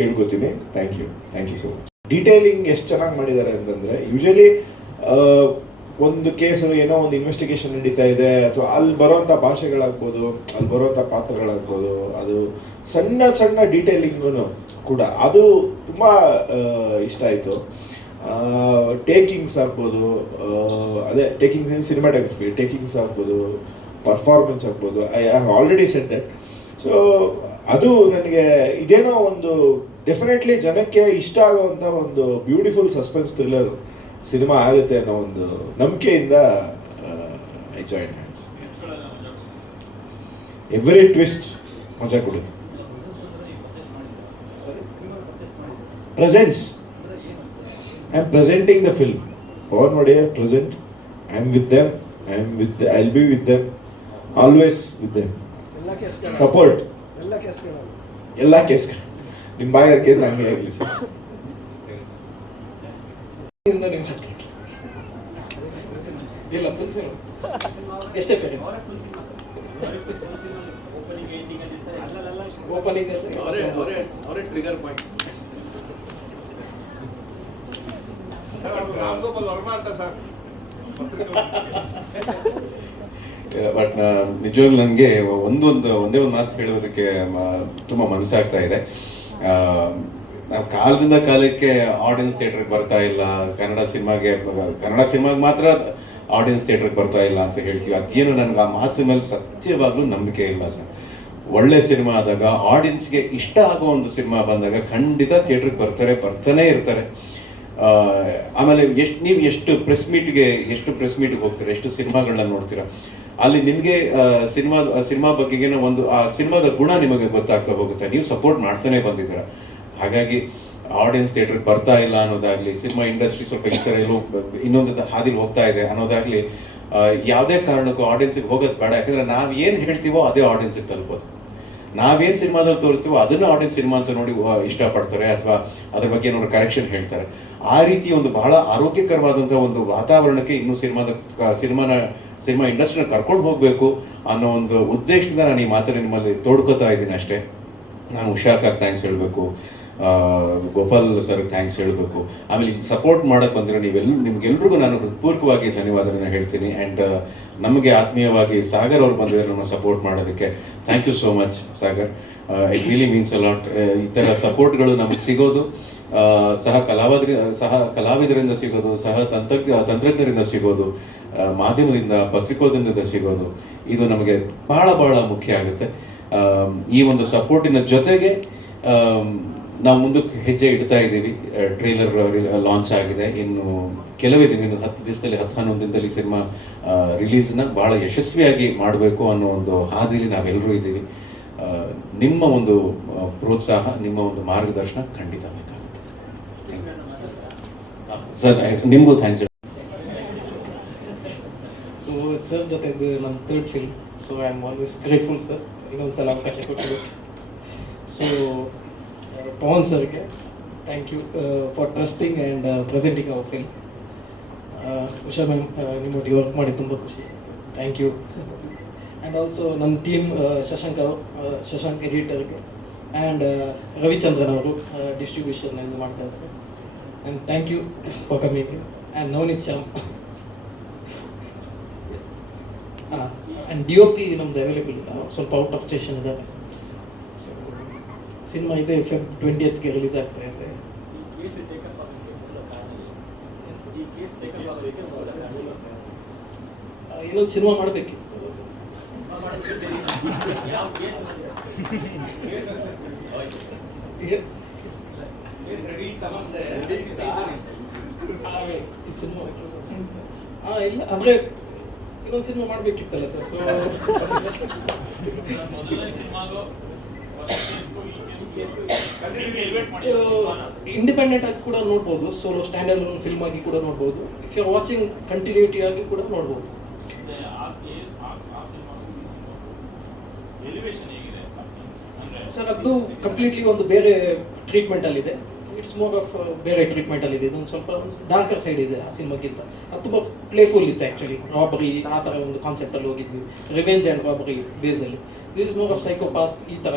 ಕೇಳ್ಕೊತೀನಿ. Thank you so much. Detailing ಎಷ್ಟು ಚೆನ್ನಾಗಿ ಮಾಡಿದ್ದಾರೆ ಅಂತಂದರೆ, ಯೂಶಲಿ ಒಂದು ಕೇಸು ಏನೋ ಒಂದು ಇನ್ವೆಸ್ಟಿಗೇಷನ್ ನಡೀತಾ ಇದೆ, ಅಥವಾ ಅಲ್ಲಿ ಬರೋವಂಥ ಭಾಷೆಗಳಾಗ್ಬೋದು, ಅಲ್ಲಿ ಬರೋವಂಥ ಪಾತ್ರಗಳಾಗ್ಬೋದು, ಅದು ಸಣ್ಣ ಡೀಟೇಲಿಂಗೂ ಕೂಡ ಅದು ತುಂಬ ಇಷ್ಟ ಆಯಿತು. ಟೇಕಿಂಗ್ಸ್ ಆಗ್ಬೋದು, ಅದೇ ಟೇಕಿಂಗ್ಸ್ ಸಿನಿಮಾಟೋಗ್ರಫಿ ಟೇಕಿಂಗ್ಸ್ ಆಗ್ಬೋದು, ಪರ್ಫಾರ್ಮೆನ್ಸ್ ಆಗ್ಬೋದು, I have already said that. So ಅದು ನನಗೆ ಇದೇನೋ ಒಂದು ಡೆಫಿನೆಟ್ಲಿ ಜನಕ್ಕೆ ಇಷ್ಟ ಆಗುವಂಥ ಒಂದು ಬ್ಯೂಟಿಫುಲ್ ಸಸ್ಪೆನ್ಸ್ ಥ್ರಿಲ್ಲರ್ ಸಿನಿಮಾ ಆಗುತ್ತೆ ಅನ್ನೋ ಒಂದು ನಂಬಿಕೆಯಿಂದ ಐ ಜಾಯಿನ್. ಎವ್ರಿ ಟ್ವಿಸ್ಟ್ ಮಜಾ ಕೊಡುತ್ತೆ. Presents, I am presenting the film. Pavan Wadeyar present, I am with them, I will be with them, always with them. Support ಎಲ್ಲ ಕೇಸ್ಗಳು ನಿಮ್ಮ ಬಾಯಿಗೆ ಕೇಸ್ ಹಂಗೆ ಆಗಲಿ ಸರ್. ಇಲ್ಲ ಎಷ್ಟೇ ಓಪನಿಂಗ್ ಅವರೇ ಟ್ರಿಗರ್ ಪಾಯಿಂಟ್. ರಾಮ್ಗೋಪಾಲ್ ವರ್ಮಾ ಅಂತ ಸರ್. ಬಟ್ ನಿಜವಾಗ್ಲೂ ನನಗೆ ಒಂದೇ ಒಂದು ಮಾತು ಹೇಳೋದಕ್ಕೆ ತುಂಬ ಮನಸ್ಸಾಗ್ತಾ ಇದೆ. ನಾವು ಕಾಲದಿಂದ ಕಾಲಕ್ಕೆ ಆಡಿಯನ್ಸ್ ಥಿಯೇಟ್ರಿಗೆ ಬರ್ತಾ ಇಲ್ಲ, ಕನ್ನಡ ಸಿನಿಮಾಗೆ ಮಾತ್ರ ಆಡಿಯನ್ಸ್ ಥಿಯೇಟ್ರಿಗೆ ಬರ್ತಾ ಇಲ್ಲ ಅಂತ ಹೇಳ್ತೀವಿ. ಅದೇನು ನನಗೆ ಆ ಮಾತಿನ ಮೇಲೆ ಸತ್ಯವಾಗ್ಲೂ ನಂಬಿಕೆ ಇಲ್ಲ ಸರ್. ಒಳ್ಳೆ ಸಿನಿಮಾ ಆದಾಗ, ಆಡಿಯನ್ಸ್ಗೆ ಇಷ್ಟ ಆಗೋ ಒಂದು ಸಿನಿಮಾ ಬಂದಾಗ ಖಂಡಿತ ಥಿಯೇಟ್ರಿಗೆ ಬರ್ತಾನೆ ಇರ್ತಾರೆ. ಆಮೇಲೆ ನೀವು ಎಷ್ಟು ಪ್ರೆಸ್ ಮೀಟ್ಗೆ ಹೋಗ್ತೀರಾ, ಎಷ್ಟು ಸಿನಿಮಾಗಳನ್ನ ನೋಡ್ತೀರಾ, ಅಲ್ಲಿ ನಿಮಗೆ ಸಿನಿಮಾ ಬಗ್ಗೆಗೇನೋ ಒಂದು ಆ ಸಿನಿಮಾದ ಗುಣ ನಿಮಗೆ ಗೊತ್ತಾಗ್ತಾ ಹೋಗುತ್ತೆ. ನೀವು ಸಪೋರ್ಟ್ ಮಾಡ್ತಾನೆ ಬಂದಿದ್ದೀರಾ. ಹಾಗಾಗಿ ಆಡಿಯನ್ಸ್ ಥಿಯೇಟ್ರಿಗೆ ಬರ್ತಾ ಇಲ್ಲ ಅನ್ನೋದಾಗ್ಲಿ, ಸಿನಿಮಾ ಇಂಡಸ್ಟ್ರಿ ಸ್ವಲ್ಪ ಈ ಥರ ಎಲ್ಲೋ ಇನ್ನೊಂದು ಹಾದಿಲಿ ಹೋಗ್ತಾ ಇದೆ ಅನ್ನೋದಾಗ್ಲಿ, ಯಾವುದೇ ಕಾರಣಕ್ಕೂ ಆಡಿಯನ್ಸಿಗೆ ಹೋಗೋದು ಬೇಡ. ಯಾಕಂದ್ರೆ ನಾವು ಏನು ಹೇಳ್ತೀವೋ ಅದೇ ಆಡಿಯನ್ಸಿಗೆ ತಲುಪೋದು. ನಾವೇನು ಸಿನಿಮಾದಲ್ಲಿ ತೋರಿಸ್ತೀವೋ ಅದನ್ನು ಆಡಿಯನ್ಸ್ ಸಿನಿಮಾ ಅಂತ ನೋಡಿ ಇಷ್ಟಪಡ್ತಾರೆ, ಅಥವಾ ಅದ್ರ ಬಗ್ಗೆ ಏನಾದ್ರು ಕರೆಕ್ಷನ್ ಹೇಳ್ತಾರೆ. ಆ ರೀತಿ ಒಂದು ಬಹಳ ಆರೋಗ್ಯಕರವಾದಂಥ ಒಂದು ವಾತಾವರಣಕ್ಕೆ ಇನ್ನೂ ಸಿನಿಮಾ ಇಂಡಸ್ಟ್ರಿನ ಕರ್ಕೊಂಡು ಹೋಗಬೇಕು ಅನ್ನೋ ಒಂದು ಉದ್ದೇಶದಿಂದ ನಾನು ಈ ಮಾತನ್ನು ನಿಮ್ಮಲ್ಲಿ ತೋಡ್ಕೋತಾ ಇದ್ದೀನಿ ಅಷ್ಟೇ. ನಾನು ಉಷಾಕಾಗಿ ಥ್ಯಾಂಕ್ಸ್ ಹೇಳಬೇಕು, ಗೋಪಾಲ್ ಸರ್ಗೆ ಥ್ಯಾಂಕ್ಸ್ ಹೇಳಬೇಕು. ಆಮೇಲೆ ಸಪೋರ್ಟ್ ಮಾಡೋಕ್ಕೆ ಬಂದಿರೋ ನಿಮ್ಗೆಲ್ರಿಗೂ ನಾನು ಹೃತ್ಪೂರ್ವಕವಾಗಿ ಧನ್ಯವಾದಗಳನ್ನ ಹೇಳ್ತೀನಿ. ಆ್ಯಂಡ್ ನಮಗೆ ಆತ್ಮೀಯವಾಗಿ ಸಾಗರ್ ಅವ್ರು ಬಂದಿದ್ದಾರೆ ನಮ್ಮ ಸಪೋರ್ಟ್ ಮಾಡೋದಕ್ಕೆ. Thank you so much Sagar. It really means a lot. ಈ ಥರ ಸಪೋರ್ಟ್ಗಳು ನಮಗೆ ಸಿಗೋದು ಸಹ ಕಲಾವಿದರಿಂದ ಸಿಗೋದು, ತಂತ್ರಜ್ಞರಿಂದ ಸಿಗೋದು ಮಾಧ್ಯಮದಿಂದ ಪತ್ರಿಕೋದ್ಯಮದಿಂದ ಸಿಗೋದು ಇದು ನಮಗೆ ಬಹಳ ಬಹಳ ಮುಖ್ಯ ಆಗುತ್ತೆ. ಈ ಒಂದು ಸಪೋರ್ಟಿನ ಜೊತೆಗೆ ನಾವು ಮುಂದಕ್ಕೆ ಹೆಜ್ಜೆ ಇಡ್ತಾ ಇದ್ದೀವಿ. ಟ್ರೇಲರ್ ಲಾಂಚ್ ಆಗಿದೆ, ಇನ್ನು ಕೆಲವೇ ದಿನ, ಇನ್ನು 10 ದಿವಸದಲ್ಲಿ 10-11 ದಿನದಲ್ಲಿ ಸಿನಿಮಾ ರಿಲೀಸ್ನ ಭಾಳ ಯಶಸ್ವಿಯಾಗಿ ಮಾಡಬೇಕು ಅನ್ನೋ ಒಂದು ಹಾದಿಲಿ ನಾವೆಲ್ಲರೂ ಇದ್ದೀವಿ. ನಿಮ್ಮ ಒಂದು ಪ್ರೋತ್ಸಾಹ, ನಿಮ್ಮ ಒಂದು ಮಾರ್ಗದರ್ಶನ ಖಂಡಿತ ಬೇಕಾಗುತ್ತೆ ಸರ್. ನಿಮಗೂ ಥ್ಯಾಂಕ್ಸ್. ಸೊ ಸರ್ ಜೊತೆದು ನನ್ನ 3rd film, so I am always grateful sir ಇನ್ನೊಂದ್ಸಲ ಅವಕಾಶ ಕೊಟ್ಟಿದ್ದು. ಸೊ ಪವನ್ ಸರ್ಗೆ thank you for trusting and presenting our film. Usha ma'am, ನಿಮ್ಮೊಟ್ಟಿಗೆ ವರ್ಕ್ ಮಾಡಿ ತುಂಬ ಖುಷಿ, ಥ್ಯಾಂಕ್ ಯು. ಆ್ಯಂಡ್ ಆಲ್ಸೋ ನನ್ನ ಟೀಮ್ ಶಶಾಂಕ್ ಎಡಿಟರ್ಗೆ ಆ್ಯಂಡ್ ರವಿಚಂದ್ರನ್ ಅವರು ಡಿಸ್ಟ್ರಿಬ್ಯೂಷನ್ ಇದು ಮಾಡ್ತಾ ಇದ್ದಾರೆ. And thank you for coming. And Navneeth Shyam and DOP ನಮ್ದು ಅವೈಲೇಬಲ್ ಇಲ್ಲ, ಸ್ವಲ್ಪ ಔಟ್ ಆಫ್ ಸ್ಟೇಷನ್ ಇದ್ದಾರೆ. ಸೊ ಸಿನಿಮಾ ಇದೆ Feb 20th ರಿಲೀಸ್ ಆಗ್ತಾ ಇದೆ. ಇನ್ನೊಂದು ಸಿನಿಮಾ ಮಾಡಬೇಕಿತ್ತು. ಇಲ್ಲ ಅಂದ್ರೆ ಇನ್ನೊಂದು ಸಿನಿಮಾ ಮಾಡಬೇಕಿತ್ತಲ್ಲ ಸರ್. ಸೊ ಇಂಡಿಪೆಂಡೆಂಟ್ ಆಗಿ ಕೂಡ ನೋಡ್ಬೋದು, ಸೋಲೋ ಸ್ಟ್ಯಾಂಡ್ ಅಲೋನ್ ಫಿಲ್ಮ್ ಆಗಿ ಕೂಡ ನೋಡ್ಬೋದು, if you are watching continuity ಆಗಿ ಕೂಡ ನೋಡ್ಬೋದು. ಸರ್ ಅದು ಕಂಪ್ಲೀಟ್ಲಿ ಒಂದು ಬೇರೆ ಟ್ರೀಟ್ಮೆಂಟಲ್ಲಿದೆ. ಇಟ್ಸ್ ಮೋರ್ ಆಫ್ ಬೇರೆ ಟ್ರೀಟ್ಮೆಂಟಲ್ಲಿದೆ. ಇದೊಂದು ಸ್ವಲ್ಪ ಡಾರ್ಕರ್ ಸೈಡ್ ಇದೆ ಆ ಸಿನಿಮಾಗಿಂತ. ಅದು ತುಂಬ ಪ್ಲೇಫುಲ್ ಇತ್ತು ಆ್ಯಕ್ಚುಲಿ. ರಾಬರಿ ಆ ಥರ ಒಂದು ಕಾನ್ಸೆಪ್ಟಲ್ಲಿ ಹೋಗಿದ್ವಿ, ರಿವೆಂಜ್ ಆ್ಯಂಡ್ ರಾಬರಿ ಬೇಸಲ್ಲಿ. This is more of psychopath ಈ ಥರ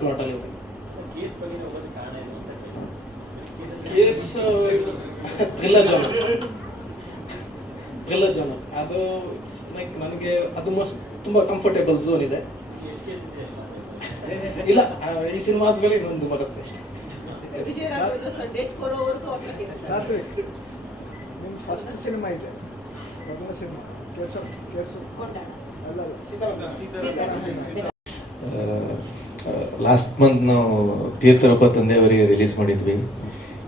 ಪ್ಲಾಟಲ್ಲಿ ಇದೆ. ಕೇಸ್ ಥ್ರಿಲ್ಲರ್ ಜಾನರ್ಸ್ ಅದು ಲೈಕ್ ನನಗೆ ಅದು ತುಂಬ ಕಂಫರ್ಟೇಬಲ್ ಝೋನ್ ಇದೆ. ಇಲ್ಲ ಈ ಸಿನಿಮಾ ಆದ್ಮೇಲೆ ಇನ್ನೊಂದು ಬರುತ್ತೆ ಅಷ್ಟೇ. ನಿಮ್ಮ ಫಸ್ಟ್ ಸಿನಿಮಾ ಇದೆ, ಮೊದಲ ಸಿನಿಮಾ ಲಾಸ್ಟ್ ಮಂತ್ ನಾವು ತೀರ್ಥರೂಪ ತಂದೆಯವರಿಗೆ ರಿಲೀಸ್ ಮಾಡಿದ್ವಿ.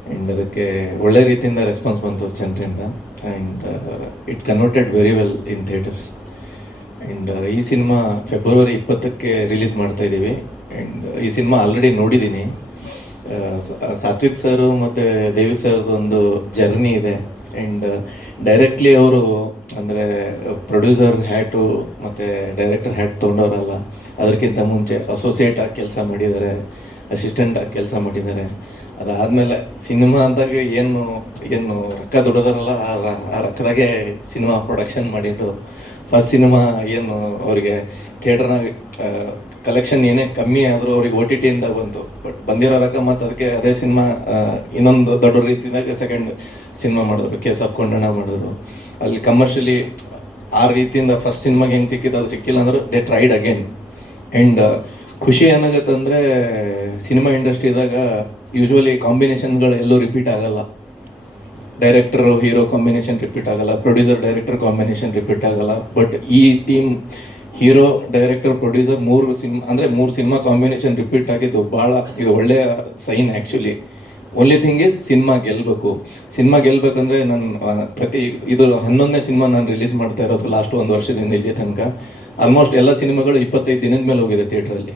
ಆ್ಯಂಡ್ ಅದಕ್ಕೆ ಒಳ್ಳೆ ರೀತಿಯಿಂದ ರೆಸ್ಪಾನ್ಸ್ ಬಂತು ಜನರಿಂದ. And it converted very well in theatres. And ಈ ಸಿನಿಮಾ ಫೆಬ್ರವರಿ 20ಕ್ಕೆ ರಿಲೀಸ್ ಮಾಡ್ತಾ ಇದ್ದೀವಿ. ಆ್ಯಂಡ್ ಈ ಸಿನಿಮಾ ಆಲ್ರೆಡಿ ನೋಡಿದ್ದೀನಿ. ಸಾತ್ವಿಕ್ ಸರು ಮತ್ತು ದೇವಿ ಸರ್ದು ಒಂದು ಜರ್ನಿ ಇದೆ. ಆ್ಯಂಡ್ ಡೈರೆಕ್ಟ್ಲಿ ಅವರು ಅಂದರೆ ಪ್ರೊಡ್ಯೂಸರ್ ಹ್ಯಾಟು ಮತ್ತು ಡೈರೆಕ್ಟರ್ ಹ್ಯಾಟ್ ತೊಗೊಂಡವರಲ್ಲ. ಅದಕ್ಕಿಂತ ಮುಂಚೆ ಅಸೋಸಿಯೇಟ್ ಆಗಿ ಕೆಲಸ ಮಾಡಿದ್ದಾರೆ, ಅಸಿಸ್ಟೆಂಟ್ ಆಗಿ ಕೆಲಸ ಮಾಡಿದ್ದಾರೆ. ಅದಾದಮೇಲೆ ಸಿನಿಮಾ ಅಂದಾಗ ಏನು ರೊಕ್ಕ ದುಡೋದಾರಲ್ಲ, ಆ ರೊಕ್ಕದಾಗೆ ಸಿನಿಮಾ ಪ್ರೊಡಕ್ಷನ್ ಮಾಡಿದ್ದು. ಫಸ್ಟ್ ಸಿನಿಮಾ ಏನು ಅವರಿಗೆ ಥಿಯೇಟರ್ನಾಗ ಕಲೆಕ್ಷನ್ ಏನೇ ಕಮ್ಮಿ ಆದರೂ ಅವ್ರಿಗೆ OTT ಇಂದ ಬಂತು. ಬಟ್ ಬಂದಿರೋ ರೊಕ್ಕ ಮತ್ತು ಅದಕ್ಕೆ ಅದೇ ಸಿನಿಮಾ ಇನ್ನೊಂದು ದೊಡ್ಡ ರೀತಿಯಾಗ ಸೆಕೆಂಡ್ ಸಿನಿಮಾ ಮಾಡಿದ್ರು, ಕೇಸ್ ಆಫ್ ಕೊಂಡಣ ಮಾಡಿದ್ರು. ಅಲ್ಲಿ ಕಮರ್ಷಿಯಲಿ ಆ ರೀತಿಯಿಂದ ಫಸ್ಟ್ ಸಿನಿಮಾಗೆ ಹೆಂಗೆ ಸಿಕ್ಕಿದ್ದು ಅದು ಸಿಕ್ಕಿಲ್ಲ ಅಂದ್ರೆ ದೇ ಟ್ರೈಡ್ ಅಗೇನ್. ಆ್ಯಂಡ್ ಖುಷಿ ಏನಾಗತ್ತಂದರೆ ಸಿನಿಮಾ ಇಂಡಸ್ಟ್ರಿದಾಗ ಯೂಶ್ವಲಿ ಕಾಂಬಿನೇಷನ್ಗಳು ಎಲ್ಲೂ ರಿಪೀಟ್ ಆಗಲ್ಲ. ಡೈರೆಕ್ಟರ್ ಹೀರೋ ಕಾಂಬಿನೇಷನ್ ರಿಪೀಟ್ ಆಗಲ್ಲ, ಪ್ರೊಡ್ಯೂಸರ್ ಡೈರೆಕ್ಟರ್ ಕಾಂಬಿನೇಷನ್ ರಿಪೀಟ್ ಆಗಲ್ಲ. ಬಟ್ ಈ ಟೀಮ್ ಹೀರೋ ಡೈರೆಕ್ಟರ್ ಪ್ರೊಡ್ಯೂಸರ್ ಮೂರು ಸಿನಿಮಾ ಕಾಂಬಿನೇಷನ್ ರಿಪೀಟ್ ಆಗಿದ್ದು ಭಾಳ ಇದು ಒಳ್ಳೆಯ sign actually. Only thing is ಸಿನಿಮಾ ಗೆಲ್ಬೇಕಂದ್ರೆ ನಾನು ಇದು 11ನೇ ಸಿನಿಮಾ ನಾನು ರಿಲೀಸ್ ಮಾಡ್ತಾ ಇರೋದು ಲಾಸ್ಟ್ 1 ವರ್ಷದಿಂದ ಇಲ್ಲಿ ತನಕ. ಆಲ್ಮೋಸ್ಟ್ ಎಲ್ಲ ಸಿನಿಮಾಗಳು 25 ದಿನದ ಮೇಲೆ ಹೋಗಿದೆ ಥಿಯೇಟ್ರಲ್ಲಿ.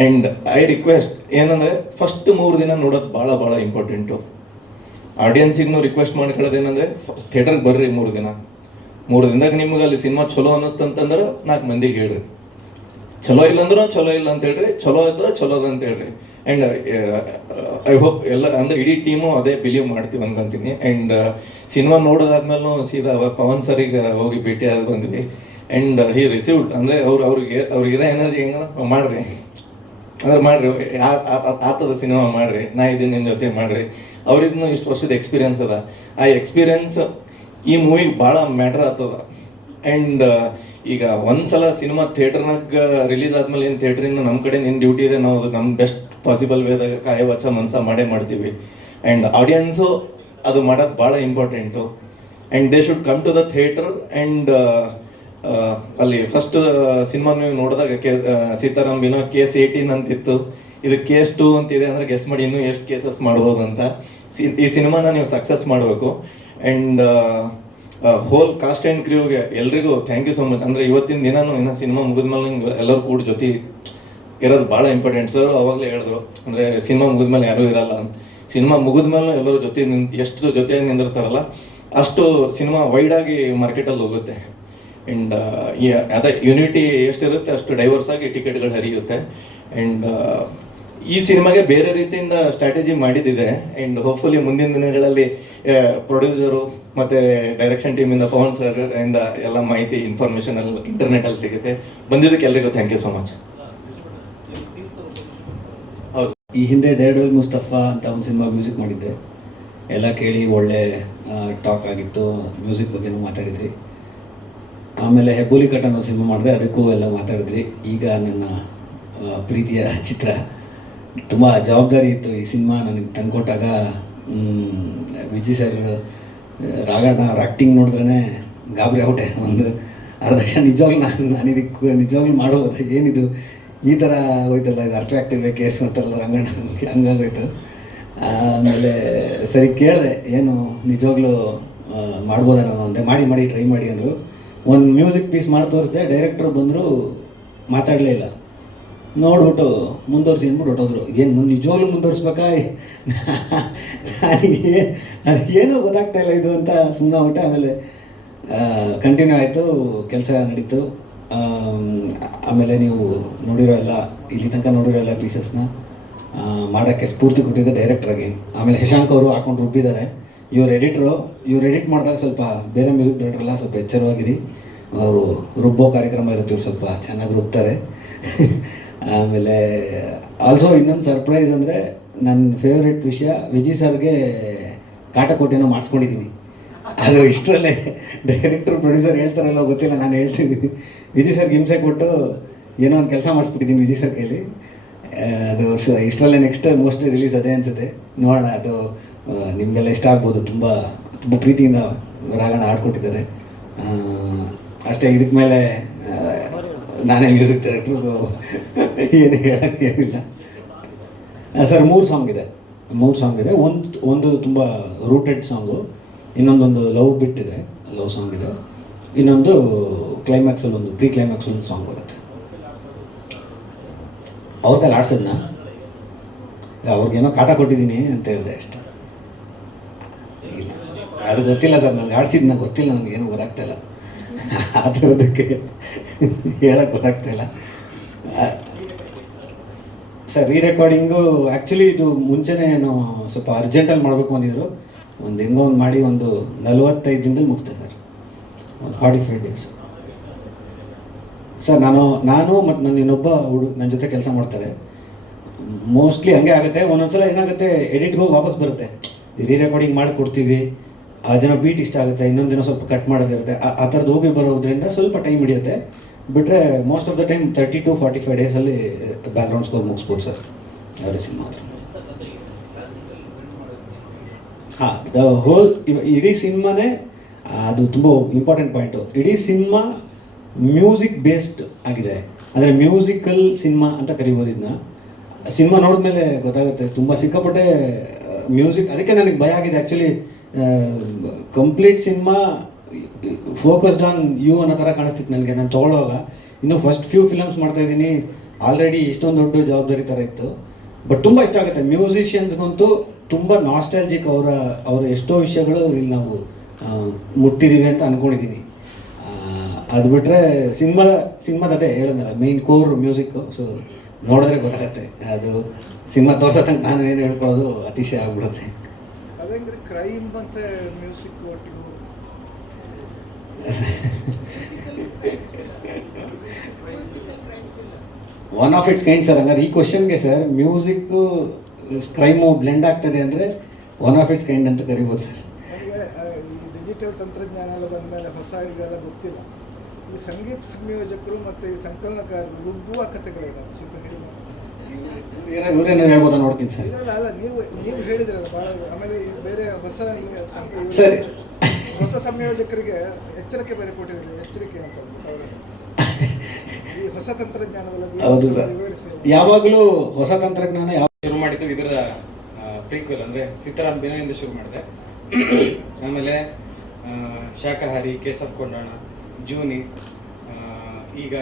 ಆ್ಯಂಡ್ ಐ ರಿಕ್ವೆಸ್ಟ್ ಏನಂದರೆ ಫಸ್ಟ್ 3 ದಿನ ನೋಡೋದು ಭಾಳ ಭಾಳ ಇಂಪಾರ್ಟೆಂಟು. ಆಡಿಯನ್ಸಿಗೂ ರಿಕ್ವೆಸ್ಟ್ ಮಾಡ್ಕೊಳ್ಳೋದೇನೆಂದರೆ ಥಿಯೇಟರ್ಗೆ ಬರ್ರಿ 3 ದಿನ. 3 ದಿನದಾಗ ನಿಮ್ಗೆ ಅಲ್ಲಿ ಸಿನಿಮಾ ಚಲೋ ಅನ್ನಿಸ್ತಂತಂದ್ರೆ 4 ಮಂದಿಗೆ ಹೇಳ್ರಿ. ಚಲೋ ಇಲ್ಲ ಅಂದ್ರೂ ಚಲೋ ಇಲ್ಲ ಅಂತ ಹೇಳ್ರಿ, ಚಲೋ ಇದ್ರೆ ಚಲೋ ಅದ ಅಂತ ಹೇಳ್ರಿ. ಆ್ಯಂಡ್ ಐ ಹೋಪ್ ಎಲ್ಲ ಅಂದರೆ ಇಡೀ ಟೀಮು ಅದೇ ಬಿಲೀವ್ ಮಾಡ್ತೀವಿ ಅನ್ಕೊಂತೀನಿ. ಆ್ಯಂಡ್ ಸಿನಿಮಾ ನೋಡೋದಾದ್ಮೇಲೂ ಸೀದಾ ಪವನ್ ಸರಿಗೆ ಹೋಗಿ ಭೇಟಿಯಾಗಿ ಬಂದ್ವಿ. ಆ್ಯಂಡ್ ಹಿ ರಿಸೀವ್ಡ್ ಅಂದರೆ ಅವ್ರಿಗಿರೋ ಎನರ್ಜಿ ಹೆಂಗ ಮಾಡ್ರಿ ಅಂದ್ರೆ ಮಾಡ್ರಿ, ಆತದ ಸಿನಿಮಾ ಮಾಡ್ರಿ, ನಾ ಇದೀನಿ ನಿಮ್ಮ ಜೊತೆ ಮಾಡ್ರಿ. ಅವ್ರಿಗೂ ಇಷ್ಟು ವರ್ಷದ ಎಕ್ಸ್ಪೀರಿಯನ್ಸ್ ಅದ. ಆ ಎಕ್ಸ್ಪೀರಿಯನ್ಸ್ ಈ ಮೂವಿಗೆ ಭಾಳ ಮ್ಯಾಟ್ರ್ ಆಗ್ತದ. ಆ್ಯಂಡ್ ಈಗ ಒಂದ್ಸಲ ಸಿನಿಮಾ ಥಿಯೇಟರ್ನಾಗ ರಿಲೀಸ್ ಆದ್ಮೇಲೆ ಏನು ಥಿಯೇಟ್ರಿಂದ ನಮ್ಮ ಕಡೆ ಏನು ಡ್ಯೂಟಿ ಇದೆ, ನಾವು ಅದು ನಮ್ಮ ಬೆಸ್ಟ್ ಪಾಸಿಬಲ್ ವೇದಾಗ ಕಾಯ ವಚ ಮನಸ ಮಾಡೇ ಮಾಡ್ತೀವಿ. ಆ್ಯಂಡ್ ಆಡಿಯನ್ಸು ಅದು ಮಾಡೋದು ಭಾಳ important. And they should come to the theatre and ಅಲ್ಲಿ ಫಸ್ಟ್ ಸಿನಿಮಾ ನೀವು ನೋಡಿದಾಗ ಸೀತಾರಾಮ್ ಬಿನೋ ಕೇಸ್ 18 ಅಂತಿತ್ತು, ಇದು ಕೇಸ್ 2 ಅಂತಿದೆ ಅಂದರೆ ಗೆಸ್ ಮಾಡಿ ಇನ್ನೂ ಎಷ್ಟು ಕೇಸಸ್ ಮಾಡ್ಬೋದು ಅಂತ. ಈ ಸಿನಿಮಾನ ನೀವು ಸಕ್ಸಸ್ ಮಾಡಬೇಕು. ಆ್ಯಂಡ್ ಹೋಲ್ ಕಾಸ್ಟ್ ಆ್ಯಂಡ್ ಕ್ರ್ಯೂಗೆ ಎಲ್ರಿಗೂ ಥ್ಯಾಂಕ್ ಯು ಸೊ ಮಚ್. ಅಂದರೆ ಇವತ್ತಿನ ದಿನನೂ ಇನ್ನೂ ಸಿನಿಮಾ ಮುಗಿದ್ಮೇಲೆ ನಿಮ್ಗೆ ಎಲ್ಲರೂ ಕೂಡ ಜೊತೆ ಇರೋದು ಭಾಳ ಇಂಪಾರ್ಟೆಂಟ್. ಸರ್ ಅವಾಗಲೇ ಹೇಳಿದ್ರು, ಅಂದರೆ ಸಿನಿಮಾ ಮುಗಿದ್ಮೇಲೆ ಯಾರೂ ಇರಲ್ಲ ಅಂತ. ಸಿನಿಮಾ ಮುಗಿದ್ಮೇಲೆ ಎಲ್ಲರೂ ಜೊತೆ ಎಷ್ಟು ಜೊತೆಯಾಗಿ ನಿಂದಿರ್ತಾರಲ್ಲ ಅಷ್ಟು ಸಿನಿಮಾ ವೈಡಾಗಿ ಮಾರ್ಕೆಟಲ್ಲಿ ಹೋಗುತ್ತೆ. ಆ್ಯಂಡ್ ಅದೇ ಯೂನಿಟಿ ಎಷ್ಟಿರುತ್ತೆ ಅಷ್ಟು ಡೈವರ್ಸ್ ಆಗಿ ಟಿಕೆಟ್ಗಳು ಹರಿಯುತ್ತೆ. ಆ್ಯಂಡ್ ಈ ಸಿನಿಮಾಗೆ ಬೇರೆ ರೀತಿಯಿಂದ ಸ್ಟ್ರಾಟಜಿ ಮಾಡಿದ್ದಿದೆ. ಆ್ಯಂಡ್ ಹೋಪ್ಫುಲಿ ಮುಂದಿನ ದಿನಗಳಲ್ಲಿ ಪ್ರೊಡ್ಯೂಸರು ಮತ್ತು ಡೈರೆಕ್ಷನ್ ಟೀಮಿಂದ ಪವನ್ ಸರ್ ಇಂದ ಎಲ್ಲ ಮಾಹಿತಿ ಇನ್ಫಾರ್ಮೇಷನ್ ಅಲ್ಲಿ ಇಂಟರ್ನೆಟಲ್ಲಿ ಸಿಗುತ್ತೆ. ಬಂದಿದ್ದಕ್ಕೆ ಎಲ್ರಿಗೂ ಥ್ಯಾಂಕ್ ಯು ಸೊ ಮಚ್. ಈ ಹಿಂದೆ ಡೇರ್ಡೆವಿಲ್ ಮುಸ್ತಫಾ ಅಂತ ಒಂದು ಸಿನಿಮಾ ಮ್ಯೂಸಿಕ್ ಮಾಡಿದ್ದೆ, ಎಲ್ಲ ಕೇಳಿ ಒಳ್ಳೆ ಟಾಕ್ ಆಗಿತ್ತು, ಮ್ಯೂಸಿಕ್ ಬಗ್ಗೆನೂ ಮಾತಾಡಿದ್ರಿ. ಆಮೇಲೆ ಹೆಬ್ಬುಲಿ ಕಟ್ ಅನ್ನೋ ಸಿನಿಮಾ ಮಾಡಿದೆ, ಅದಕ್ಕೂ ಎಲ್ಲ ಮಾತಾಡಿದ್ರಿ. ಈಗ ನನ್ನ ಪ್ರೀತಿಯ ಚಿತ್ರ, ತುಂಬ ಜವಾಬ್ದಾರಿ ಇತ್ತು ಈ ಸಿನಿಮಾ ನನಗೆ ತಂದುಕೊಟ್ಟಾಗ. ವಿಜಯ್ ಸರ್ ರಾಘಣ್ಣ ಅವ್ರ ಆ್ಯಕ್ಟಿಂಗ್ ನೋಡಿದ್ರೇ ಗಾಬರಿ ಆಗ್ಬಿಟ್ಟೆ. ಒಂದು ಅರ್ಧ ಕ್ಷಣ ನಿಜವಾಗ್ಲೂ ನಾನು ಇದಕ್ಕೆ ನಿಜವಾಗ್ಲೂ ಮಾಡೋದು ಏನಿದು ಈ ಥರ ಹೋಯ್ತಲ್ಲ, ಇದು ಅರ್ಥ ಆಗ್ತಿರ್ಬೇಕು ಕೇಸು ಅಂತಾರಲ್ಲ ರಂಗಣ್ಣ, ಹಂಗಾಗೋಯ್ತು. ಆಮೇಲೆ ಸರಿ ಕೇಳಿದೆ, ಏನು ನಿಜವಾಗ್ಲೂ ಮಾಡ್ಬೋದಾ ಅಂತೆ. ಮಾಡಿ ಟ್ರೈ ಮಾಡಿ ಅಂದರು. ಒಂದು ಮ್ಯೂಸಿಕ್ ಪೀಸ್ ಮಾಡಿ ತೋರಿಸಿದೆ, ಡೈರೆಕ್ಟ್ರು ಬಂದರು, ಮಾತಾಡಲೇ ಇಲ್ಲ, ನೋಡ್ಬಿಟ್ಟು ಮುಂದುವರ್ಸಿ ಅಂದ್ಬಿಟ್ಟು ಹೊಟ್ಟೋದ್ರು. ಏನು ನಿಜವಾಗ್ಲೂ ಮುಂದುವರ್ಸ್ಬೇಕಾ, ನನಗೆ ಏನೂ ಗೊತ್ತಾಗ್ತಾ ಇಲ್ಲ ಇದು ಅಂತ ಸುಮ್ಮನೆ ಆಗ್ಬಿಟ್ಟೆ. ಆಮೇಲೆ ಕಂಟಿನ್ಯೂ ಆಯಿತು, ಕೆಲಸ ನಡೀತು. ಆಮೇಲೆ ನೀವು ನೋಡಿರೋ ಎಲ್ಲ, ಇಲ್ಲಿ ತನಕ ನೋಡಿರೋ ಎಲ್ಲ ಪೀಸಸ್ನ ಮಾಡೋಕ್ಕೆ ಸ್ಫೂರ್ತಿ ಕೊಟ್ಟಿದ್ದೆ ಡೈರೆಕ್ಟ್ರಾಗಿ. ಆಮೇಲೆ ಶಶಾಂಕ್ ಅವರು ಹಾಕೊಂಡು ರುಬ್ಬಿದ್ದಾರೆ. ಇವ್ರು ಎಡಿಟ್ ಮಾಡಿದಾಗ ಸ್ವಲ್ಪ ಬೇರೆ ಮ್ಯೂಸಿಕ್ ಡೈರೆಕ್ಟ್ರೆಲ್ಲ ಸ್ವಲ್ಪ ಎಚ್ಚರವಾಗಿರಿ, ಅವರು ರುಬ್ಬೋ ಕಾರ್ಯಕ್ರಮ ಇರುತ್ತೆ, ಇವ್ರು ಸ್ವಲ್ಪ ಚೆನ್ನಾಗಿ ರುಬ್ತಾರೆ. ಆಮೇಲೆ ಆಲ್ಸೋ ಇನ್ನೊಂದು ಸರ್ಪ್ರೈಸ್ ಅಂದರೆ ನನ್ನ ಫೇವ್ರೆಟ್ ವಿಷಯ, ವಿಜಯ್ ಸರ್ಗೆ ಕಾಟಕೋಟೆನೋ ಮಾಡಿಸ್ಕೊಂಡಿದ್ದೀನಿ. ಅದು ಇಷ್ಟರಲ್ಲೇ ಡೈರೆಕ್ಟರ್ ಪ್ರೊಡ್ಯೂಸರ್ ಹೇಳ್ತಾರಲ್ಲ ಗೊತ್ತಿಲ್ಲ, ನಾನು ಹೇಳ್ತಿದ್ದೀನಿ. ವಿಜಯ್ ಸರ್ಗೆ ಹಿಂಸೆ ಕೊಟ್ಟು ಏನೋ ಒಂದು ಕೆಲಸ ಮಾಡಿಸ್ಬಿಟ್ಟಿದ್ದೀನಿ ವಿಜಯ್ ಸರ್ ಕೈಲಿ. ಅದು ಇಷ್ಟರಲ್ಲೇ ನೆಕ್ಸ್ಟ್ ಮೋಸ್ಟ್ಲಿ ರಿಲೀಸ್ ಅದೇ ಅನಿಸುತ್ತೆ, ನೋಡೋಣ. ಅದು ನಿಮಗೆಲ್ಲ ಇಷ್ಟ ಆಗ್ಬೋದು. ತುಂಬ ತುಂಬ ಪ್ರೀತಿಯಿಂದ ರಾಗಣ್ಣ ಆಡ್ಕೊಟ್ಟಿದ್ದಾರೆ ಅಷ್ಟೇ. ಇದಕ್ಕೆ ಮೇಲೆ ನಾನೇ ಮ್ಯೂಸಿಕ್ ಡೈರೆಕ್ಟ್ರು, ಸೊ ಏನು ಹೇಳೋಕ್ಕೇನಿಲ್ಲ. ಸರ್ 3 ಸಾಂಗ್ ಇದೆ. ಒಂದು ತುಂಬ ರೂಟೆಡ್ ಸಾಂಗು, ಇನ್ನೊಂದೊಂದು ಲವ್ ಬಿಟ್ಟಿದೆ, ಲವ್ ಸಾಂಗ್ ಇದೆ. ಇನ್ನೊಂದು ಕ್ಲೈಮ್ಯಾಕ್ಸಲ್ಲಿ ಒಂದು ಪ್ರೀ ಕ್ಲೈಮ್ಯಾಕ್ಸಲ್ಲಿ ಒಂದು ಸಾಂಗ್ ಬರುತ್ತೆ. ಅವ್ರ ಕೈಲಿ ಆಡ್ಸೋದನ್ನ ಅವ್ರಿಗೇನೋ ಕಾಟ ಕೊಟ್ಟಿದ್ದೀನಿ ಅಂತ ಹೇಳಿದೆ ಅಷ್ಟೇ. ಇಲ್ಲ ಅದು ಗೊತ್ತಿಲ್ಲ ಸರ್, ನನಗೆ ಆಡ್ಸಿದ್ನ ಗೊತ್ತಿಲ್ಲ, ನನಗೇನು ಗೊತ್ತಾಗ್ತಾಯಿಲ್ಲ ಆ ಥರದಕ್ಕೆ ಹೇಳಕ್ಕೆ ಗೊತ್ತಾಗ್ತಾಯಿಲ್ಲ ಸರ್. ರೀ ರೆಕಾರ್ಡಿಂಗು ಆ್ಯಕ್ಚುಲಿ ಇದು ಮುಂಚೆನೇ ಏನು ಸ್ವಲ್ಪ ಅರ್ಜೆಂಟಲ್ಲಿ ಮಾಡಬೇಕು ಅಂದಿದ್ರು. ಒಂದು ಹೆಂಗೋ ಒಂದು ಮಾಡಿ ಒಂದು 45 ದಿನದಲ್ಲಿ ಮುಗಿಸ್ದೆ ಸರ್, ಒಂದು 45 ಡೇಸ್ ಸರ್. ನಾನು ಮತ್ತು ನನ್ನ ಇನ್ನೊಬ್ಬ ನನ್ನ ಜೊತೆ ಕೆಲಸ ಮಾಡ್ತಾರೆ. ಮೋಸ್ಟ್ಲಿ ಹಂಗೆ ಆಗುತ್ತೆ. ಒಂದೊಂದ್ಸಲ ಏನಾಗುತ್ತೆ, ಎಡಿಟ್ಗೆ ಹೋಗಿ ವಾಪಸ್ ಬರುತ್ತೆ, ರೀ ರೆಕಾರ್ಡಿಂಗ್ ಮಾಡಿ ಕೊಡ್ತೀವಿ, ಅದನ್ನು ಬೀಟ್ ಇಷ್ಟ ಆಗುತ್ತೆ, ಇನ್ನೊಂದು ದಿನ ಸ್ವಲ್ಪ ಕಟ್ ಮಾಡೋದಿರುತ್ತೆ, ಆ ಥರದ್ದು ಹೋಗಿ ಬರೋದ್ರಿಂದ ಸ್ವಲ್ಪ ಟೈಮ್ ಹಿಡಿಯುತ್ತೆ. ಬಿಟ್ಟರೆ most of the time 30 to 45 ಡೇಸಲ್ಲಿ ಬ್ಯಾಕ್ಗ್ರೌಂಡ್ ಸ್ಕೋರ್ ಮುಗಿಸ್ಬೋದು ಸರ್ ಯಾವುದೇ ಸಿನಿಮಾ ಹತ್ರ. ಹಾಂ, ದ ಹೋಲ್ ಇಡೀ ಸಿನಿಮಾನೇ ಅದು ತುಂಬ ಇಂಪಾರ್ಟೆಂಟ್ ಪಾಯಿಂಟು. ಇಡೀ ಸಿನಿಮಾ ಮ್ಯೂಸಿಕ್ ಬೇಸ್ಡ್ ಆಗಿದೆ, ಅಂದರೆ ಮ್ಯೂಸಿಕಲ್ ಸಿನಿಮಾ ಅಂತ ಕರಿಬೋದು ಇದನ್ನ. ಸಿನಿಮಾ ನೋಡಿದ್ಮೇಲೆ ಗೊತ್ತಾಗುತ್ತೆ, ತುಂಬ ಸಿಕ್ಕಾಪಟ್ಟೆ ಮ್ಯೂಸಿಕ್. ಅದಕ್ಕೆ ನನಗೆ ಭಯ ಆಗಿದೆ actually. Complete cinema focused on you ಅನ್ನೋ ಥರ ಕಾಣಿಸ್ತಿತ್ತು ನನಗೆ ನಾನು ತೊಗೊಳ್ಳೋವಾಗ. ಇನ್ನು ಫಸ್ಟ್ ಫ್ಯೂ ಫಿಲಮ್ಸ್ ಮಾಡ್ತಾಯಿದ್ದೀನಿ, ಆಲ್ರೆಡಿ ಇಷ್ಟೊಂದು ದೊಡ್ಡ ಜವಾಬ್ದಾರಿ ಥರ ಇತ್ತು. ಬಟ್ ತುಂಬ ಇಷ್ಟ ಆಗುತ್ತೆ. ಮ್ಯೂಸಿಷಿಯನ್ಸ್ಗಂತೂ ತುಂಬ ನಾಸ್ಟಾಲಜಿಕ್. ಅವರ ಎಷ್ಟೋ ವಿಷಯಗಳು ಇಲ್ಲಿ ನಾವು ಮುಟ್ಟಿದ್ದೀವಿ ಅಂತ ಅಂದ್ಕೊಂಡಿದ್ದೀನಿ. ಅದು ಬಿಟ್ಟರೆ ಸಿನಿಮಾದ ಅದೇ ಹೇಳಿದ್ನಲ್ಲ, ಮೇಯ್ನ್ ಕೋರ್ ಮ್ಯೂಸಿಕ್ಕು. ಸೊ ನೋಡಿದ್ರೆ ಗೊತ್ತಾಗತ್ತೆ. ಅದು ಸಿನಿಮಾ ತೋರ್ಸೋತಂಗೆ ನಾನು ಏನು ಹೇಳ್ಕೊಳ್ಳೋದು ಅತಿಶಯ ಆಗ್ಬಿಡುತ್ತೆ. ಅದಂದ್ರೆ ಕ್ರೈಮ್ ಮತ್ತು ಮ್ಯೂಸಿಕ್ ಒಟ್ಟಿಗೆ one of it's kind sir. ಹಂಗಾರೆ ಈ ಕ್ವಶನ್ಗೆ ಸರ್ ಮ್ಯೂಸಿಕ್ಕು ಕ್ರೈಮು ಬ್ಲೆಂಡ್ ಆಗ್ತದೆ ಅಂದರೆ ಒನ್ ಆಫ್ ಇಟ್ಸ್ ಕೈಂಡ್ ಅಂತ ಕರಿಬೋದು ಸರ್. ನನಗೆ ಈ ಡಿಜಿಟಲ್ ತಂತ್ರಜ್ಞಾನ ಎಲ್ಲ ಬಂದ ಮೇಲೆ ಹೊಸ ಇದೆಲ್ಲ ಗೊತ್ತಿಲ್ಲ. ಈ ಸಂಗೀತ ಸಂಯೋಜಕರು ಮತ್ತು ಈ ಸಂಕಲನಕಾರರು ರುಬ್ಬುವ ಕಥೆಗಳೇನು ಸ್ವಲ್ಪ ಹೇಳಿ. ಇವರೇನು ಹೇಳ್ಬೋದಾ ನೋಡ್ತೀನಿ ಸರ್. ಇಲ್ಲ ನೀವು ಹೇಳಿದ್ರಲ್ಲ ಭಾಳ. ಆಮೇಲೆ ಬೇರೆ ಹೊಸ ಸರಿ ಹೊಸ ಸಂಯೋಜಕರಿಗೆ ಎಚ್ಚರಿಕೆ ಬೇರೆ ಕೊಟ್ಟಿದ್ರು, ಎಚ್ಚರಿಕೆ ಅಂತ ಅವರಿಗೆ ಈ ಹೊಸ ತಂತ್ರಜ್ಞಾನದಲ್ಲಿ ಹೌದು ಅದು ಸರ್. ವಿವರಿಸಿ. ಯಾವಾಗಲೂ ಹೊಸ ತಂತ್ರಜ್ಞಾನ ಶುರು ಮಾಡಿದ್ದು ಇದರ ಪ್ರೀಕ್ವೆಲ್ ಅಂದರೆ ಸೀತಾರಾಮ್ ಬಿನಯಿಂದ ಶುರು ಮಾಡಿದೆ. ಆಮೇಲೆ ಶಾಕಾಹಾರಿ, ಕೇಸ್ ಆಫ್ ಕೊಂಡಾಣ, ಜೂನಿ, ಈಗ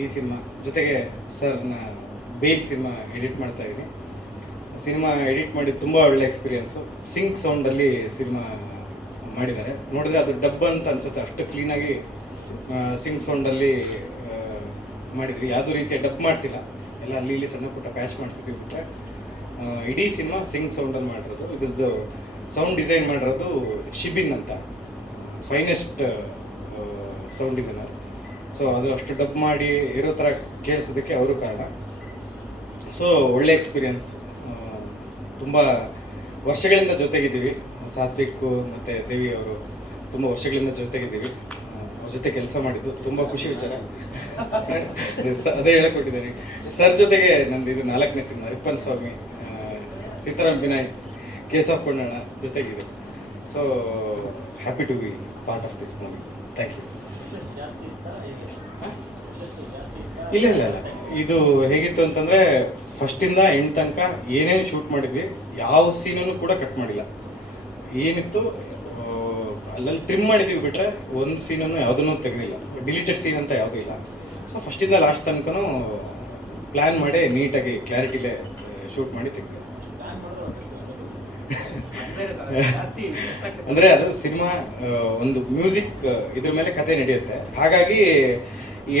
ಈ ಸಿನಿಮಾ ಜೊತೆಗೆ ಸರ್ನ ಬೇಲ್ ಸಿನಿಮಾ ಎಡಿಟ್ ಮಾಡ್ತಾ ಇದ್ದೀನಿ. ಸಿನಿಮಾ ಎಡಿಟ್ ಮಾಡಿ ತುಂಬ ಒಳ್ಳೆ ಎಕ್ಸ್ಪೀರಿಯೆನ್ಸು. ಸಿಂಕ್ ಸೌಂಡಲ್ಲಿ ಸಿನಿಮಾ ಮಾಡಿದ್ದಾರೆ. ನೋಡಿದ್ರೆ ಅದು ಡಬ್ ಅಂತ ಅನ್ಸುತ್ತೆ, ಅಷ್ಟು ಕ್ಲೀನಾಗಿ ಸಿಂಕ್ ಸೌಂಡಲ್ಲಿ ಮಾಡಿದ್ವಿ. ಯಾವುದೇ ರೀತಿಯ ಡಬ್ ಮಾಡಿಸಿಲ್ಲ, ಎಲ್ಲ ಅಲ್ಲಿ ಇಲ್ಲಿ ಸಣ್ಣ ಪುಟ್ಟ ಪ್ಯಾಚ್ ಮಾಡಿಸಿದ್ವಿ ಬಿಟ್ಟರೆ ಇಡೀ ಸಿನಿಮಾ ಸಿಂಕ್ ಸೌಂಡಲ್ಲಿ ಮಾಡಿರೋದು. ಇದ್ರದ್ದು ಸೌಂಡ್ ಡಿಸೈನ್ ಮಾಡಿರೋದು ಶಿಬಿನ್ ಅಂತ, ಫೈನೆಸ್ಟ್ ಸೌಂಡ್ ಡಿಸೈನರ್. ಸೊ ಅದು ಅಷ್ಟು ಡಬ್ ಮಾಡಿ ಇರೋ ಥರ ಕೇಳಿಸೋದಕ್ಕೆ ಅವರು ಕಾರಣ. ಸೊ ಒಳ್ಳೆ ಎಕ್ಸ್ಪೀರಿಯನ್ಸ್. ತುಂಬ ವರ್ಷಗಳಿಂದ ಜೊತೆಗಿದ್ದೀವಿ. ಸಾತ್ವಿಕ್ ಮತ್ತು ದೇವಿ ಅವರು ತುಂಬ ವರ್ಷಗಳಿಂದ ಜೊತೆಗಿದ್ದೀವಿ. ಅವ್ರ ಜೊತೆ ಕೆಲಸ ಮಾಡಿದ್ದು ತುಂಬ ಖುಷಿ ವಿಚಾರ. ಅದೇ ಹೇಳಿಕೊಟ್ಟಿದ್ದೀನಿ. ಸರ್ ಜೊತೆಗೆ ನಂದು ಇದು 4ನೇ ಸಿನಿಮಾ. ರಿಪ್ಪನ್ ಸ್ವಾಮಿ, ಸೀತಾರಾಮ್ ಬಿನಾಯ್, ಕೇಸ್ ಆಫ್ ಕೊಂಡಣ ಜೊತೆಗಿದೆ. So happy to be part of this movie. Thank you. ಇಲ್ಲ ಇಲ್ಲ ಇಲ್ಲ, ಇದು ಹೇಗಿತ್ತು ಅಂತಂದರೆ ಫಸ್ಟಿಂದ ಎಂಡ್ ತನಕ ಏನೇನು ಶೂಟ್ ಮಾಡಿದ್ವಿ, ಯಾವ ಸೀನನ್ನು ಕೂಡ ಕಟ್ ಮಾಡಿಲ್ಲ. ಏನಿತ್ತು ಅಲ್ಲಲ್ಲಿ ಟ್ರಿಮ್ ಮಾಡಿದ್ದೀವಿ ಬಿಟ್ಟರೆ ಒಂದು ಸೀನನ್ನು ಯಾವುದನ್ನೂ ತೆಗೆದಿಲ್ಲ. ಡಿಲೀಟೆಡ್ ಸೀನ್ ಅಂತ ಯಾವುದೂ ಇಲ್ಲ. ಸೊ ಫಸ್ಟಿಂದ ಲಾಸ್ಟ್ ತನಕನೂ ಪ್ಲ್ಯಾನ್ ಮಾಡಿ ನೀಟಾಗಿ ಕ್ಲಾರಿಟಿಲೇ ಶೂಟ್ ಮಾಡಿ ತೆಗೆದು. ಅಂದರೆ ಅದು ಸಿನಿಮಾ ಒಂದು ಮ್ಯೂಸಿಕ್ ಇದ್ರ ಮೇಲೆ ಕತೆ ನಡೆಯುತ್ತೆ. ಹಾಗಾಗಿ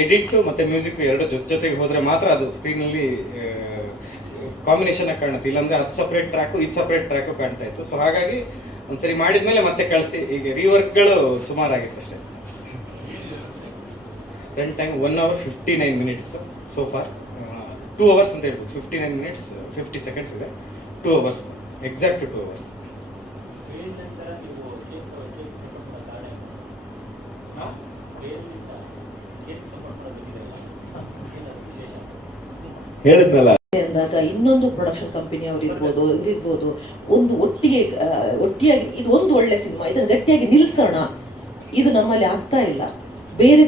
ಎಡಿಟ್ ಮತ್ತು ಮ್ಯೂಸಿಕ್ ಎರಡು ಜೊತೆಗೆ ಹೋದರೆ ಮಾತ್ರ ಅದು ಸ್ಕ್ರೀನಲ್ಲಿ ಕಾಂಬಿನೇಷನಾಗಿ ಕಾಣುತ್ತೆ. ಇಲ್ಲಾಂದರೆ ಅದು ಸಪ್ರೇಟ್ ಟ್ರ್ಯಾಕು ಇದು ಸಪ್ರೇಟ್ ಟ್ರ್ಯಾಕು ಕಾಣ್ತಾ ಇತ್ತು. ಸೊ ಹಾಗಾಗಿ ಒಂದ್ಸರಿ ಮಾಡಿದ್ಮೇಲೆ ಮತ್ತೆ ಕಳಿಸಿ. ಈಗ ರೀವರ್ಕ್ಗಳು ಸುಮಾರಾಗಿತ್ತು ಅಷ್ಟೇ. Run time 1 hour 59 minutes so for. 2 hours ಅಂತ ಹೇಳ್ಬೋದು. 59 minutes 50 seconds ಇದೆ. 2 hours ಎಕ್ಸಾಕ್ಟ್ 2 hours. ಹೇಳಿದ್ನಲ್ಲ, ಅಂದಾಗ ಇನ್ನೊಂದು ಪ್ರೊಡಕ್ಷನ್ ಕಂಪನಿ ಅವ್ರು ಇರ್ಬೋದು, ಇದಿರ್ಬೋದು, ಒಂದು ಒಟ್ಟಿಯಾಗಿ ಇದು ಒಂದು ಒಳ್ಳೆ ಸಿನಿಮಾ, ಇದನ್ನು ಗಟ್ಟಿಯಾಗಿ ನಿಲ್ಲಿಸೋಣ. ಇದು ನಮ್ಮಲ್ಲಿ ಆಗ್ತಾ ಇಲ್ಲ. ಬೇರೆ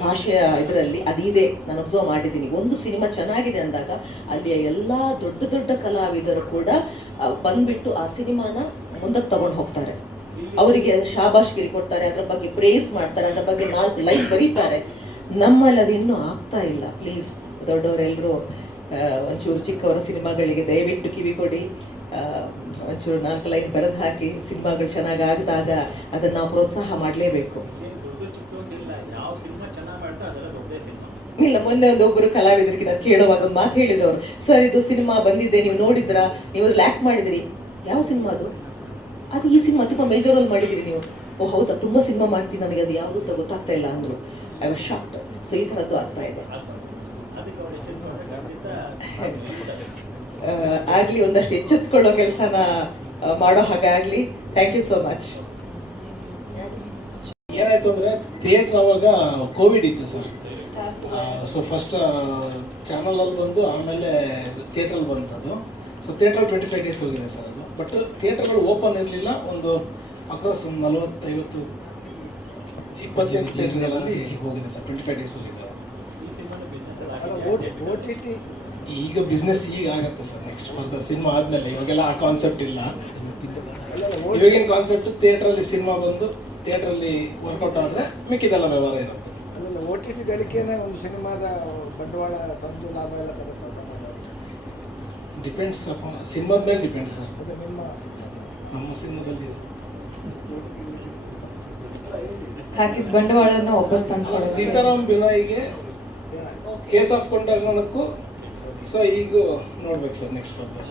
ಭಾಷೆಯ ಇದರಲ್ಲಿ ಅದಿದೆ, ನಾನು ಅಬ್ಸರ್ವ್ ಮಾಡಿದ್ದೀನಿ. ಒಂದು ಸಿನಿಮಾ ಚೆನ್ನಾಗಿದೆ ಅಂದಾಗ ಅಲ್ಲಿಯ ಎಲ್ಲ ದೊಡ್ಡ ದೊಡ್ಡ ಕಲಾವಿದರು ಕೂಡ ಬಂದ್ಬಿಟ್ಟು ಆ ಸಿನಿಮಾನ ಮುಂದಕ್ಕೆ ತಗೊಂಡು ಹೋಗ್ತಾರೆ. ಅವರಿಗೆ ಶಾಬಾಷ್ಗಿರಿ ಕೊಡ್ತಾರೆ, ಅದರ ಬಗ್ಗೆ ಪ್ರೇಸ್ ಮಾಡ್ತಾರೆ, ಅದರ ಬಗ್ಗೆ 4 ಲೈನ್ ಬರೀತಾರೆ. ನಮ್ಮಲ್ಲಿ ಅದು ಇನ್ನೂ ಆಗ್ತಾ ಇಲ್ಲ. ಪ್ಲೀಸ್ ದೊಡ್ಡವರೆಲ್ಲರೂ ಒಂಚೂರು ಚಿಕ್ಕವರ ಸಿನಿಮಾಗಳಿಗೆ ದಯವಿಟ್ಟು ಕಿವಿ ಕೊಡಿ. ಒಂಚೂರು 4 ಲೈನ್ ಬರೆದು ಹಾಕಿ ಸಿನಿಮಾಗಳು ಚೆನ್ನಾಗಿ ಆಗಿದಾಗ ಅದನ್ನು ನಾವು ಪ್ರೋತ್ಸಾಹ ಮಾಡಲೇಬೇಕು. ಇಲ್ಲ, ಮೊನ್ನೆ ಒಬ್ಬರು ಕಲಾವಿದರಿಗೆ ನಾನು ಕೇಳುವಾಗ ಒಂದು ಮಾತು ಹೇಳಿದ್ರು ಅವರು. ಸರ್, ಇದು ಸಿನಿಮಾ ಬಂದಿದೆ, ನೀವು ನೋಡಿದ್ರಾ? ನೀವು ಅದು ಲ್ಯಾಕ್ ಮಾಡಿದಿರಿ. ಯಾವ ಸಿನಿಮಾ ಅದು? ಅದು ಈ ಸಿನಿಮಾ ತುಂಬ ಮೇಜರ್ ರೋಲ್ ಮಾಡಿದಿರಿ ನೀವು. ಓ ಹೌದಾ, ತುಂಬ ಸಿನಿಮಾ ಮಾಡ್ತೀನಿ, ನನಗೆ ಅದು ಯಾವುದು ಅಂತ ಗೊತ್ತಾಗ್ತಾ ಇಲ್ಲ ಅಂದರು. I was shocked. ಸೊ ಈ ಥರದ್ದು ಆಗ್ತಾ ಇದೆ. ಆಗಲಿ, ಒಂದಷ್ಟು ಎಚ್ಚೆತ್ಕೊಳ್ಳೋ ಕೆಲಸನ ಮಾಡೋ ಹಾಗೆ ಆಗಲಿ. Thank you so much. ಏನಾಯ್ತು ಅಂದರೆ ಥಿಯೇಟ್ರ್ ಅವಾಗ ಕೋವಿಡ್ ಇತ್ತು ಸರ್. ಸೊ ಫಸ್ಟ್ ಚಾನಲಲ್ಲಿ ಬಂದು ಆಮೇಲೆ ಥಿಯೇಟ್ರಲ್ಲಿ ಬಂತದ್ದು. ಸೊ ಥಿಯೇಟ್ರಲ್ಲಿ 25 days ಹೋಗಿದೆ ಸರ್ ಅದು. ಬಟ್ ಥಿಯೇಟ್ರ್ಗಳು ಓಪನ್ ಇರಲಿಲ್ಲ. ಒಂದು ಅಕ್ರಾಸ್ 40-50 ಥಿಯೇಟ್ರ್ಗಳಲ್ಲಿ ಹೋಗಿದೆ ಸರ್. 25 days ಹೋಗಿದೆ. OTT ಈಗ ಬಿಸ್ನೆಸ್ ಈಗ ಆಗುತ್ತೆ ಸರ್. ನೆಕ್ಸ್ಟ್ ಫರ್ದರ್ ಸಿನಿಮಾ ಆದಮೇಲೆ, ಇವಾಗೆಲ್ಲ ಆ ಕಾನ್ಸೆಪ್ಟ್ ಇಲ್ಲ. ಇವಾಗಿನ ಕಾನ್ಸೆಪ್ಟ್ ಥಿಯೇಟ್ರಲ್ಲಿ ಸಿನಿಮಾ ಬಂದು ಥಿಯೇಟ್ರಲ್ಲಿ ವರ್ಕೌಟ್ ಆದರೆ ಮಿಕ್ಕಿದೆಲ್ಲ ವ್ಯವಹಾರ ಇರುತ್ತೆ. OTT ಗಳಿಕೆನೇ ಒಂದು ಸಿನಿಮಾದ ಬಂಡವಾಳ ತಂದು ಲಾಭ ಎಲ್ಲ ತರುತ್ತೆ. ಡಿಪೆಂಡ್ಸ್ ಅಪಾನ್ ಸಿನಿಮಾದ ಮೇಲೆ ಡಿಪೆಂಡ್ ಸರ್. ಅದು ನಮ್ಮ ಸಿನಿಮಾದಲ್ಲಿ ಹಾಕಿದ ಬಂಡವಾಳನ ವಾಪಸ್ ತಂದು ಸೀತಾರಾಮ್ ಬಿನಾಯ್ಗೆ ಕೇಸ್ ಆಫ್ ಕೊಂಡಾಗನಕ್ಕೂ ಸೊ ಈಗ ನೋಡ್ಬೇಕು ಸರ್ ನೆಕ್ಸ್ಟ್ ಫರ್ದರ್.